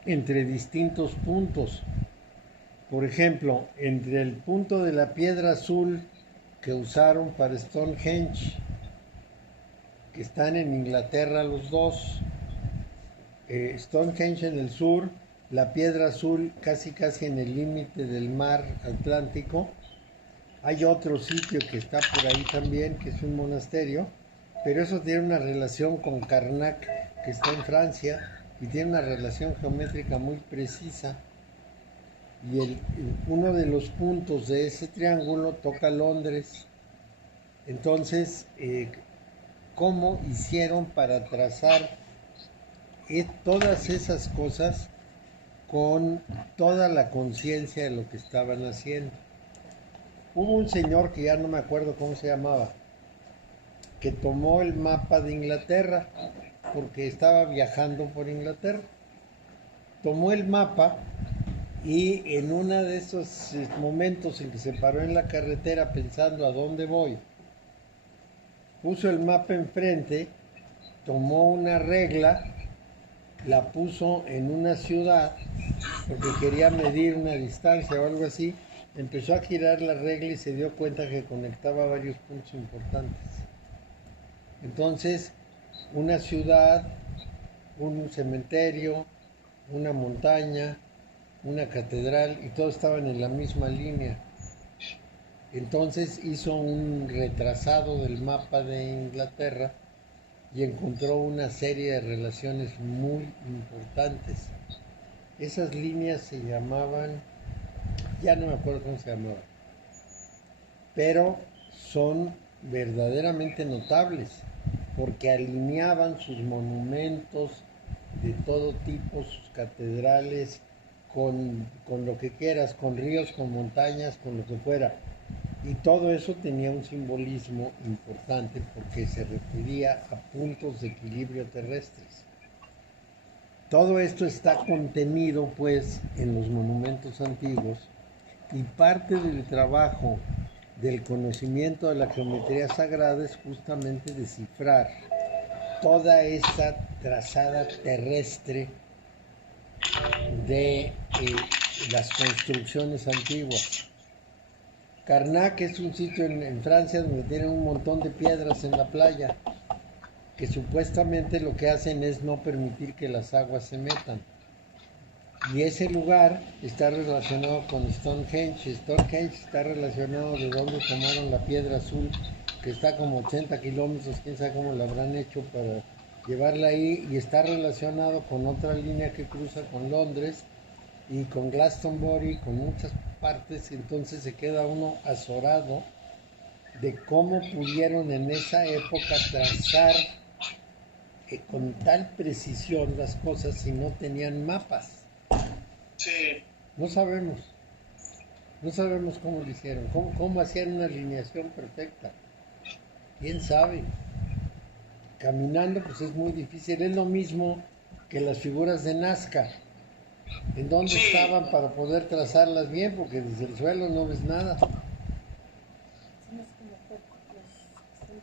entre distintos puntos. Por ejemplo, entre el punto de la piedra azul que usaron para Stonehenge, que están en Inglaterra los dos, Stonehenge en el sur, la piedra azul casi en el límite del mar Atlántico. Hay otro sitio que está por ahí también, que es un monasterio, pero eso tiene una relación con Karnak, que está en Francia, y tiene una relación geométrica muy precisa. Y uno de los puntos de ese triángulo toca Londres. Entonces, cómo hicieron para trazar todas esas cosas con toda la conciencia de lo que estaban haciendo. Hubo un señor que ya no me acuerdo cómo se llamaba, que tomó el mapa de Inglaterra, porque estaba viajando por Inglaterra. Tomó el mapa y en uno de esos momentos en que se paró en la carretera pensando a dónde voy, puso el mapa enfrente, tomó una regla, la puso en una ciudad, porque quería medir una distancia o algo así, empezó a girar la regla y se dio cuenta que conectaba varios puntos importantes. Entonces, una ciudad, un cementerio, una montaña, una catedral, y todos estaban en la misma línea. Entonces hizo un retrasado del mapa de Inglaterra y encontró una serie de relaciones muy importantes. Esas líneas se llamaban, ya no me acuerdo cómo se llamaban, pero son verdaderamente notables porque alineaban sus monumentos de todo tipo, sus catedrales, con lo que quieras, con ríos, con montañas, con lo que fuera. Y todo eso tenía un simbolismo importante porque se refería a puntos de equilibrio terrestres. Todo esto está contenido pues en los monumentos antiguos y parte del trabajo del conocimiento de la geometría sagrada es justamente descifrar toda esa trazada terrestre de las construcciones antiguas. Karnak es un sitio en Francia donde tienen un montón de piedras en la playa que supuestamente lo que hacen es no permitir que las aguas se metan. Y ese lugar está relacionado con Stonehenge. Stonehenge está relacionado de donde tomaron la piedra azul, que está como 80 kilómetros, quién sabe cómo la habrán hecho para llevarla ahí, y está relacionado con otra línea que cruza con Londres y con Glastonbury, con muchas partes. Entonces se queda uno azorado de cómo pudieron en esa época trazar con tal precisión las cosas si no tenían mapas. Sí. No sabemos cómo lo hicieron, cómo hacían una alineación perfecta. ¿Quién sabe? Caminando pues es muy difícil, es lo mismo que las figuras de Nazca. ¿En dónde estaban para poder trazarlas bien? Porque desde el suelo no ves nada.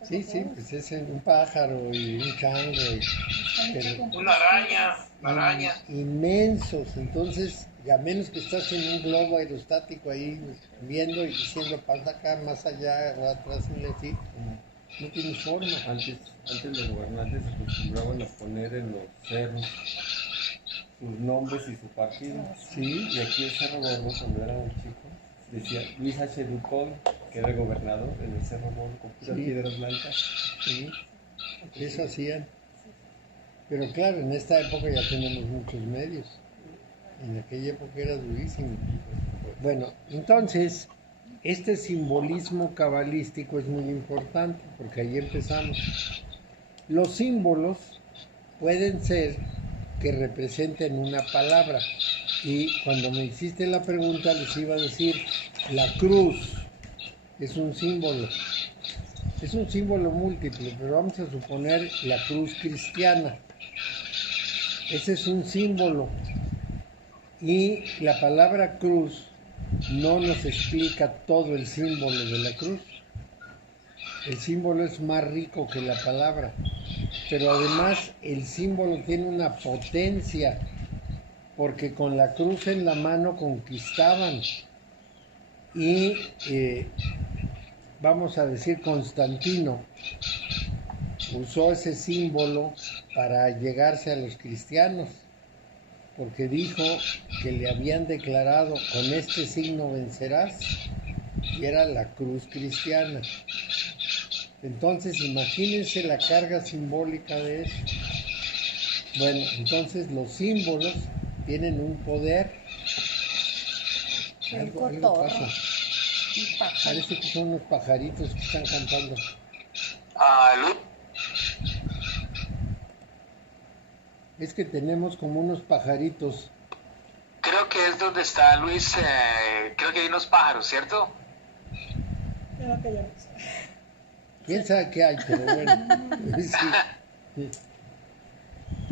Sí, pues es un pájaro y un chango. Una araña. Inmensos. Entonces, a menos que estás en un globo aerostático ahí viendo y diciendo pasa acá, más allá, atrás, así, no tienes forma. Antes los gobernantes se acostumbraban a poner en los cerros sus nombres y su partido. Sí. Y aquí el Cerro Gordo, cuando era un chico, decía Luis H. Ducón, que era gobernador en el Cerro Gordo con puras piedras blancas. Sí, eso hacían. Pero claro, en esta época ya tenemos muchos medios. En aquella época era durísimo. Bueno, entonces, este simbolismo cabalístico es muy importante porque ahí empezamos. Los símbolos pueden ser que representen una palabra. Y cuando me hiciste la pregunta les iba a decir, la cruz es un símbolo. Es un símbolo múltiple, pero vamos a suponer la cruz cristiana. Ese es un símbolo. Y la palabra cruz no nos explica todo el símbolo de la cruz. El símbolo es más rico que la palabra. Pero además el símbolo tiene una potencia, porque con la cruz en la mano conquistaban. Y vamos a decir, Constantino usó ese símbolo para llegarse a los cristianos, porque dijo que le habían declarado, con este signo vencerás, y era la cruz cristiana. Entonces imagínense la carga simbólica de eso. Bueno, entonces los símbolos tienen un poder. Algo pasa. Parece que son unos pajaritos que están cantando. Luz. Es que tenemos como unos pajaritos. Creo que es donde está Luis, creo que hay unos pájaros, ¿cierto? Ya no callamos. ¿Quién sabe qué hay? Pero bueno. Sí.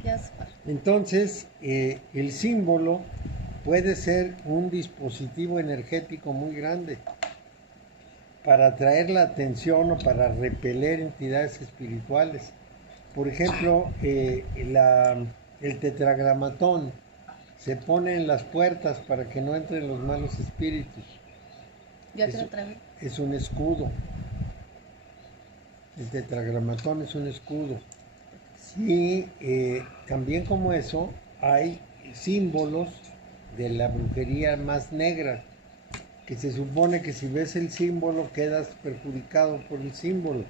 Ya se fue. Entonces, el símbolo puede ser un dispositivo energético muy grande para atraer la atención o para repeler entidades espirituales. Por ejemplo, el tetragramatón se pone en las puertas para que no entren los malos espíritus. Ya te lo traje. Es un escudo. El tetragramatón es un escudo. Y también como eso, hay símbolos de la brujería más negra, que se supone que si ves el símbolo quedas perjudicado por el símbolo.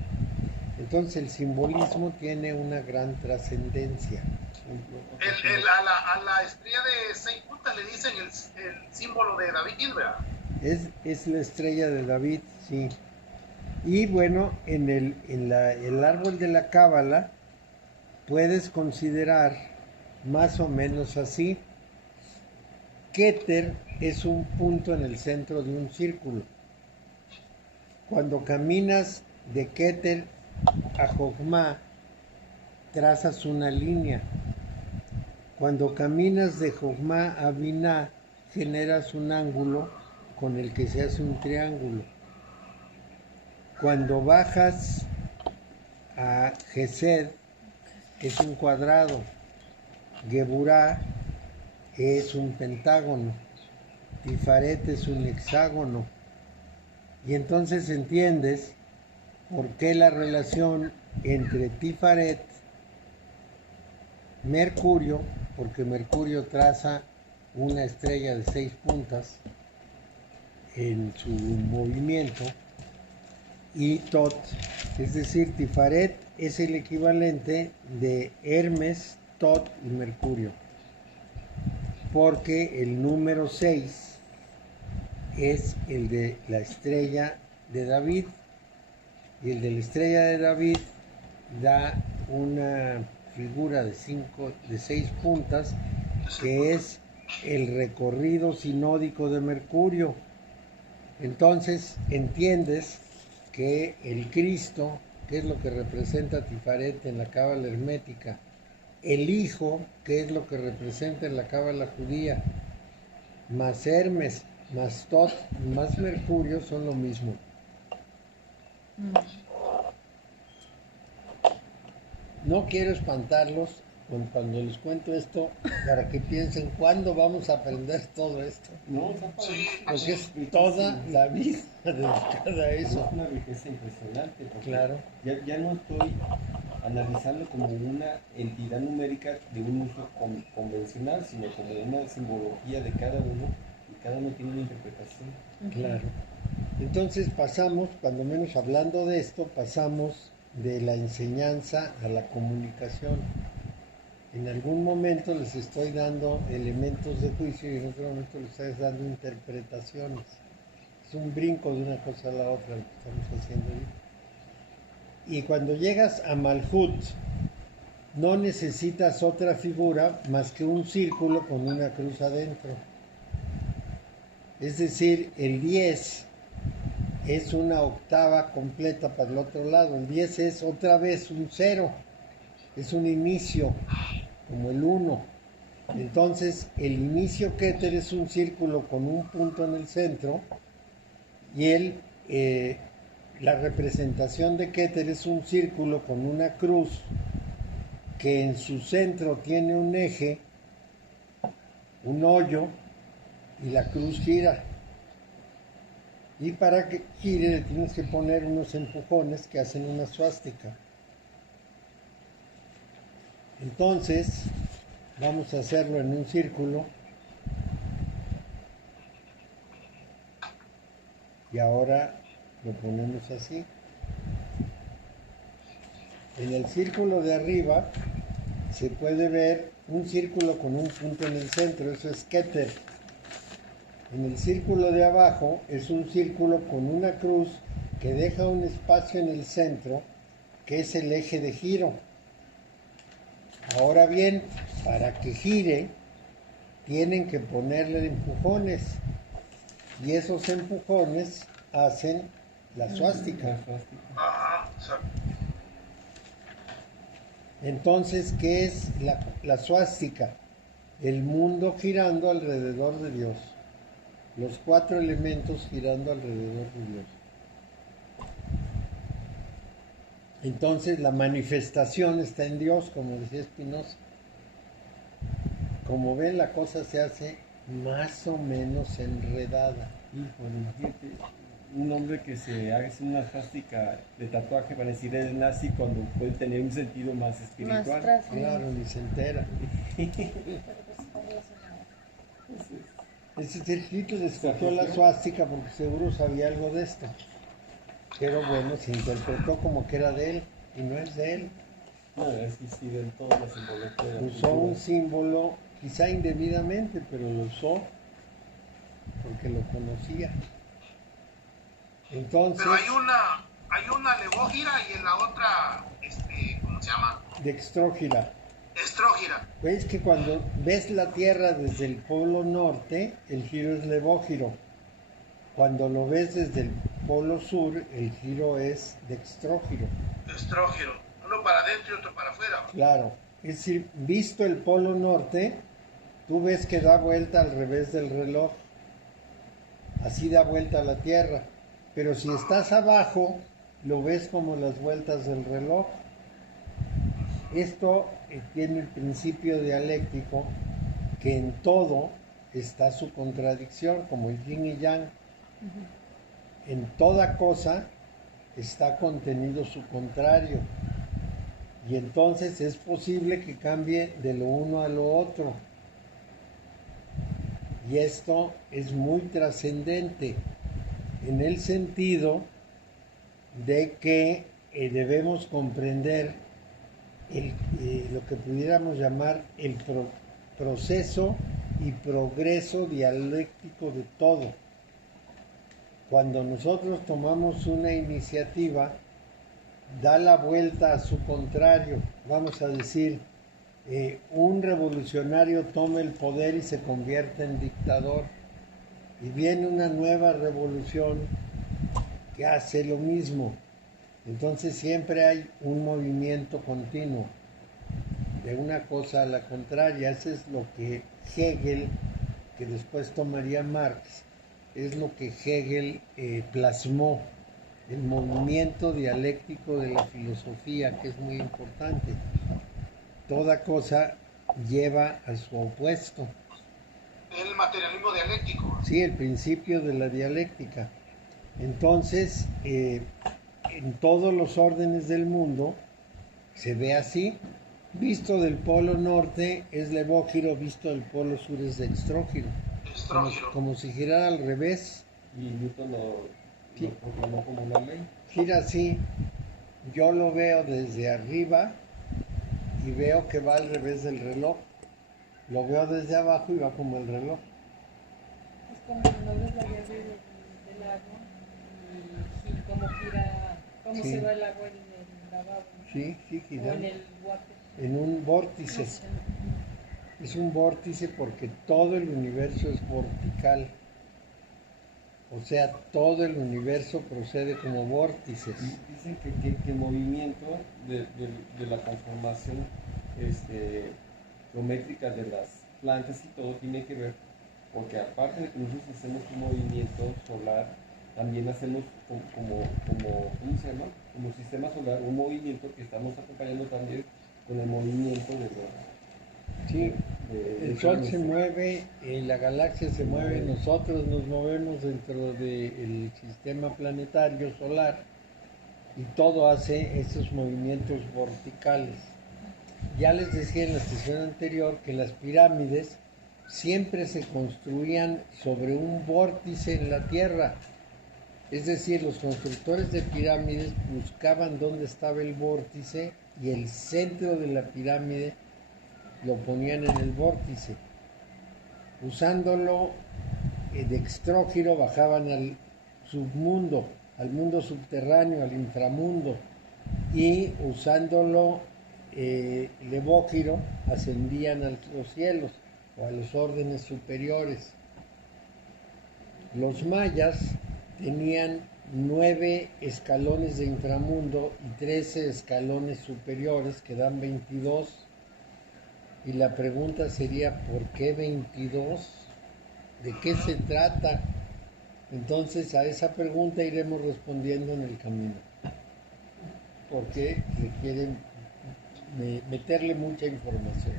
Entonces el simbolismo tiene una gran trascendencia. A la estrella de 6 puntas le dicen el símbolo de David, ¿verdad? Es la estrella de David, sí. Y bueno, en el árbol de la Cábala puedes considerar más o menos así. Keter es un punto en el centro de un círculo. Cuando caminas de Keter a Jogma, trazas una línea. Cuando caminas de Jogma a Binah, generas un ángulo con el que se hace un triángulo. Cuando bajas a Gesed, es un cuadrado. Geburah es un pentágono. Tifaret es un hexágono. Y entonces entiendes por qué la relación entre Tifaret, Mercurio, porque Mercurio traza una estrella de 6 puntas en su movimiento, y Tot, es decir, Tifaret es el equivalente de Hermes, Tot y Mercurio, porque el número 6 es el de la estrella de David, y el de la estrella de David da una figura de 6 puntas, que es el recorrido sinódico de Mercurio. Entonces entiendes que el Cristo, que es lo que representa Tifaret en la cábala hermética, el Hijo, que es lo que representa en la cábala judía, más Hermes, más Tot, más Mercurio son lo mismo. No quiero espantarlos cuando les cuento esto, para que piensen cuándo vamos a aprender todo esto. No, está padre. Sí, Porque es toda la vida dedicada a eso. Es una riqueza impresionante. Porque Claro. ya no estoy analizando como una entidad numérica de un uso convencional, sino como una simbología de cada uno, y cada uno tiene una interpretación. Claro. Entonces pasamos, cuando menos hablando de esto, pasamos de la enseñanza a la comunicación. En algún momento les estoy dando elementos de juicio y en otro momento les estoy dando interpretaciones. Es un brinco de una cosa a la otra lo que estamos haciendo ahí. Y cuando llegas a Malhut, no necesitas otra figura más que un círculo con una cruz adentro. Es decir, el 10 es una octava completa para el otro lado. El 10 es otra vez un 0, es un inicio, como el 1. Entonces, el inicio Keter es un círculo con un punto en el centro, y la representación de Keter es un círculo con una cruz que en su centro tiene un eje, un hoyo, y la cruz gira. Y para que gire le tienes que poner unos empujones que hacen una suástica. Entonces, vamos a hacerlo en un círculo. Y ahora lo ponemos así. En el círculo de arriba se puede ver un círculo con un punto en el centro, eso es Keter. En el círculo de abajo es un círculo con una cruz que deja un espacio en el centro, que es el eje de giro. Ahora bien, para que gire, tienen que ponerle empujones. Y esos empujones hacen la suástica. Ajá, exacto. Entonces, ¿qué es la suástica? El mundo girando alrededor de Dios. Los 4 elementos girando alrededor de Dios. Entonces, la manifestación está en Dios, como decía Spinoza. Como ven, la cosa se hace más o menos enredada. Híjole, imagínate, un hombre que se haga una plástica de tatuaje para decir es nazi cuando puede tener un sentido más espiritual. Más trascendente. Claro, ni se entera. Pero pues está relacionado. Entonces, Ese Hitler escogió la suástica porque seguro sabía algo de esto. Pero bueno, se interpretó como que era de él y no es de él. no, es que sí, en todas las simbologías. Usó un símbolo, quizá indebidamente, pero lo usó porque lo conocía. Entonces, Pero hay una levógira y en la otra, ¿cómo se llama? dextrógira. Estrógira. Ves que cuando ves la Tierra desde el polo norte, el giro es levógiro. Cuando lo ves desde el polo sur, el giro es dextrógiro. Estrógiro. Uno para adentro y otro para afuera. Claro, es decir, visto el polo norte, tú ves que da vuelta al revés del reloj. Así da vuelta a la Tierra. Pero si estás abajo, lo ves como las vueltas del reloj. Esto tiene el principio dialéctico que en todo está su contradicción, como el yin y yang. En toda cosa está contenido su contrario. Y entonces es posible que cambie de lo uno a lo otro. Y esto es muy trascendente en el sentido de que debemos comprender lo que pudiéramos llamar el proceso y progreso dialéctico de todo. Cuando nosotros tomamos una iniciativa, da la vuelta a su contrario. Vamos a decir, un revolucionario toma el poder y se convierte en dictador. Y viene una nueva revolución que hace lo mismo. Entonces siempre hay un movimiento continuo de una cosa a la contraria. Eso es lo que Hegel, que después tomaría Marx, es lo que Hegel plasmó, el movimiento dialéctico de la filosofía, que es muy importante. Toda cosa lleva a su opuesto. El materialismo dialéctico. Sí, el principio de la dialéctica. Entonces, en todos los órdenes del mundo se ve así. Visto del polo norte es levógiro, visto del polo sur es dextrógiro. Como si girara al revés. Y Newton Sí. lo proclamó como una ley. Gira así. Yo lo veo desde arriba y veo que va al revés del reloj. Lo veo desde abajo y va como el reloj. Es como cuando ves la llave del agua y cómo gira, cómo Sí. se va el agua en el lavabo, ¿no? Sí, sí, O en girando. el water. En un vórtice. No sé. Es un vórtice porque todo el universo es vertical. O sea, todo el universo procede como vórtices. Y dicen que el movimiento de la conformación geométrica de las plantas y todo tiene que ver, porque aparte de que nosotros hacemos un movimiento solar, también hacemos ¿cómo se llama? Como sistema solar, un movimiento que estamos acompañando también con el movimiento de los... Sí, de el Sol planetas. se mueve, la galaxia se mueve, nosotros nos movemos dentro del sistema planetario solar y todo hace esos movimientos verticales. Ya les decía en la sesión anterior que las pirámides siempre se construían sobre un vórtice en la Tierra. Es decir, los constructores de pirámides buscaban dónde estaba el vórtice y el centro de la pirámide lo ponían en el vórtice. Usándolo dextrógiro bajaban al submundo, al mundo subterráneo, al inframundo, y usándolo Levóquiro ascendían a los cielos o a los órdenes superiores. Los mayas tenían 9 escalones de inframundo y 13 escalones superiores, que dan 22. Y la pregunta sería, ¿por qué 22? ¿De qué se trata? Entonces a esa pregunta iremos respondiendo en el camino, porque requieren meterle mucha información.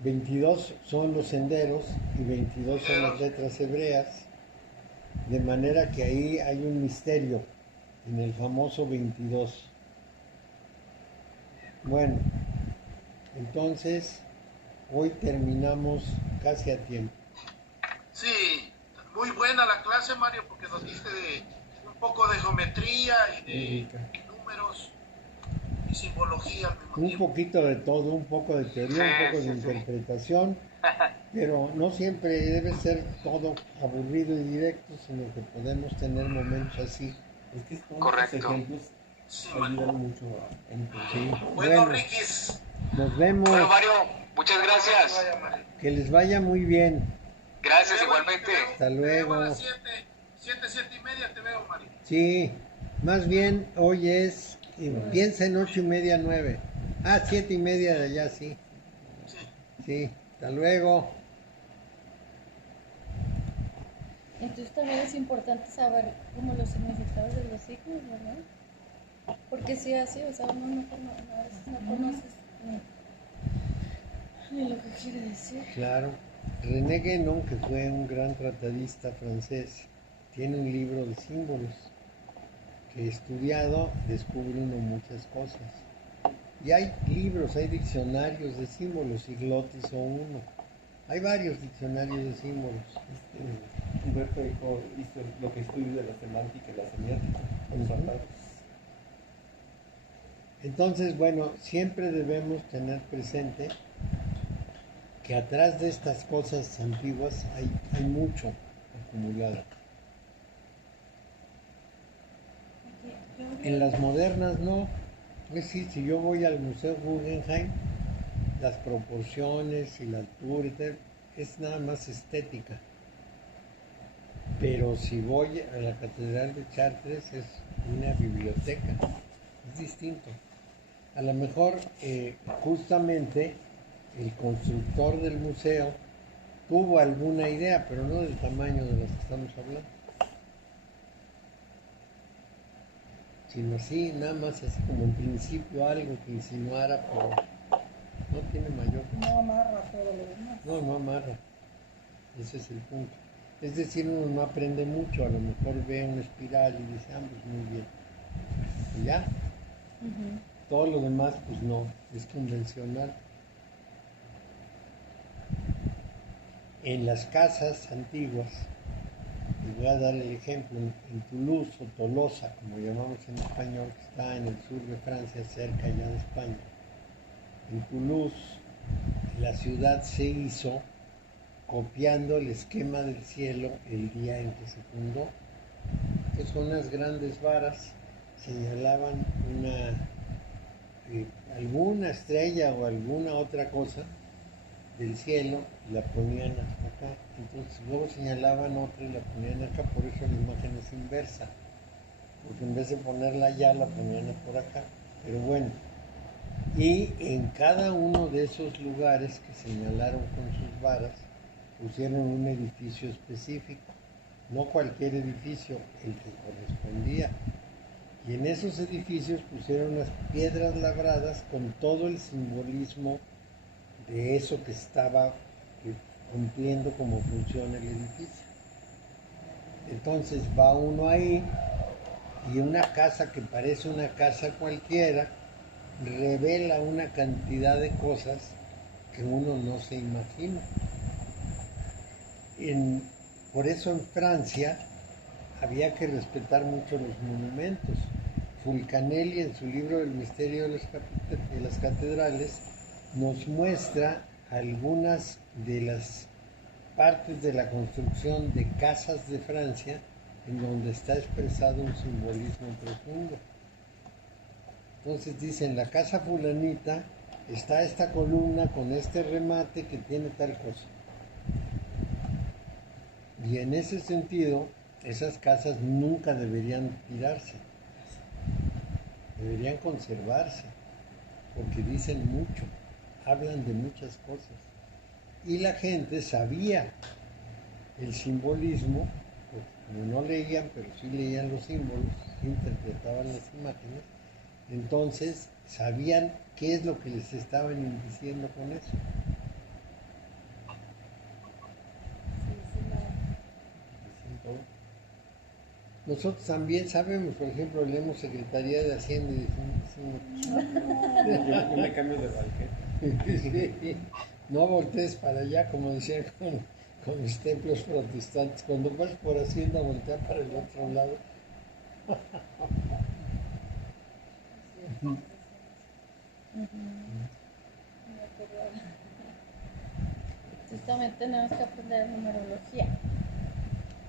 22 son los senderos y 22 son las letras hebreas, de manera que ahí hay un misterio en el famoso 22. Bueno, entonces hoy terminamos casi a tiempo. Sí, muy buena la clase, Mario, porque nos diste un poco de geometría y de números y simbología al mismo Un tiempo. poquito de todo, un poco de teoría, un poco de interpretación, pero no siempre debe ser todo aburrido y directo, sino que podemos tener momentos así. Es que todos Correcto. estos ejemplos Sí, ayudan mucho a entender. Sí. Bueno, Bueno, Riquis. nos vemos. Bueno, Mario, muchas gracias. Vaya, Mario. Que les vaya muy bien. Gracias Te veo- igualmente. te veo- Hasta te veo luego. a las 7:30 te veo, Mario. Sí, más bien hoy es, piensa en 8:30, 9. 7:30 de allá, sí. Sí. Sí, hasta luego. Entonces también es importante saber como los significados de los signos, ¿verdad? Porque si así, o sea, uno a veces no conoces ni lo que quiere decir. Claro. René Guénon, que fue un gran tratadista francés, tiene un libro de símbolos que estudiado descubre uno muchas cosas. Y hay libros, hay diccionarios de símbolos, Iglotis o uno. Hay varios diccionarios de símbolos. Humberto Eco hizo lo que estudia de la semántica y la semiótica, los tratados. Entonces, bueno, siempre debemos tener presente que atrás de estas cosas antiguas hay mucho acumulado. En las modernas no. Es decir, si yo voy al Museo Guggenheim, las proporciones y la altura y tal, es nada más estética. Pero si voy a la Catedral de Chartres, es una biblioteca, es distinto. A lo mejor justamente el constructor del museo tuvo alguna idea, pero no del tamaño de las que estamos hablando, sino así, nada más así como en principio algo que insinuara, pero no tiene mayor. No amarra todo lo demás. No amarra. Ese es el punto. Es decir, uno no aprende mucho, a lo mejor ve una espiral y dice, pues muy bien. Y ya. Todo lo demás, pues no, es convencional. En las casas antiguas, les voy a dar el ejemplo, en Toulouse o Tolosa, como llamamos en español, que está en el sur de Francia, cerca ya de España. En Toulouse, la ciudad se hizo copiando el esquema del cielo el día en que se fundó. Entonces, con unas grandes varas señalaban alguna estrella o alguna otra cosa del cielo y la ponían hasta acá. Entonces luego señalaban otra y la ponían acá, por eso la imagen es inversa, porque en vez de ponerla allá la ponían por acá. Pero bueno, y en cada uno de esos lugares que señalaron con sus varas pusieron un edificio específico, no cualquier edificio, el que correspondía. Y en esos edificios pusieron las piedras labradas con todo el simbolismo de eso que estaba cumpliendo como funciona el edificio. Entonces va uno ahí y una casa que parece una casa cualquiera revela una cantidad de cosas que uno no se imagina. Por eso en Francia había que respetar mucho los monumentos. Fulcanelli, en su libro El misterio de las catedrales, nos muestra algunas de las partes de la construcción de casas de Francia en donde está expresado un simbolismo profundo. Entonces dicen, la casa fulanita está esta columna con este remate que tiene tal cosa. Y en ese sentido, esas casas nunca deberían tirarse, deberían conservarse, porque dicen mucho, hablan de muchas cosas. Y la gente sabía el simbolismo, porque como no leían, pero sí leían los símbolos, interpretaban las imágenes, entonces sabían qué es lo que les estaban diciendo con eso. Dicen todo. Nosotros también sabemos, por ejemplo, leemos Secretaría de Hacienda y Yo me cambio de banqueta. sí, no voltees para allá, como decían con los templos protestantes. Cuando vas por Hacienda, voltea para el otro lado. Me acordaba. Entonces también tenemos que aprender numerología.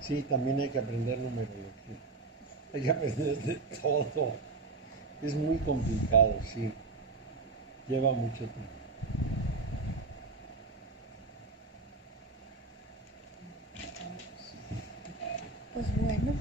Sí, también hay que aprender numerología. Hay que aprender de todo. Es muy complicado, sí. Lleva mucho tiempo. Pues bueno.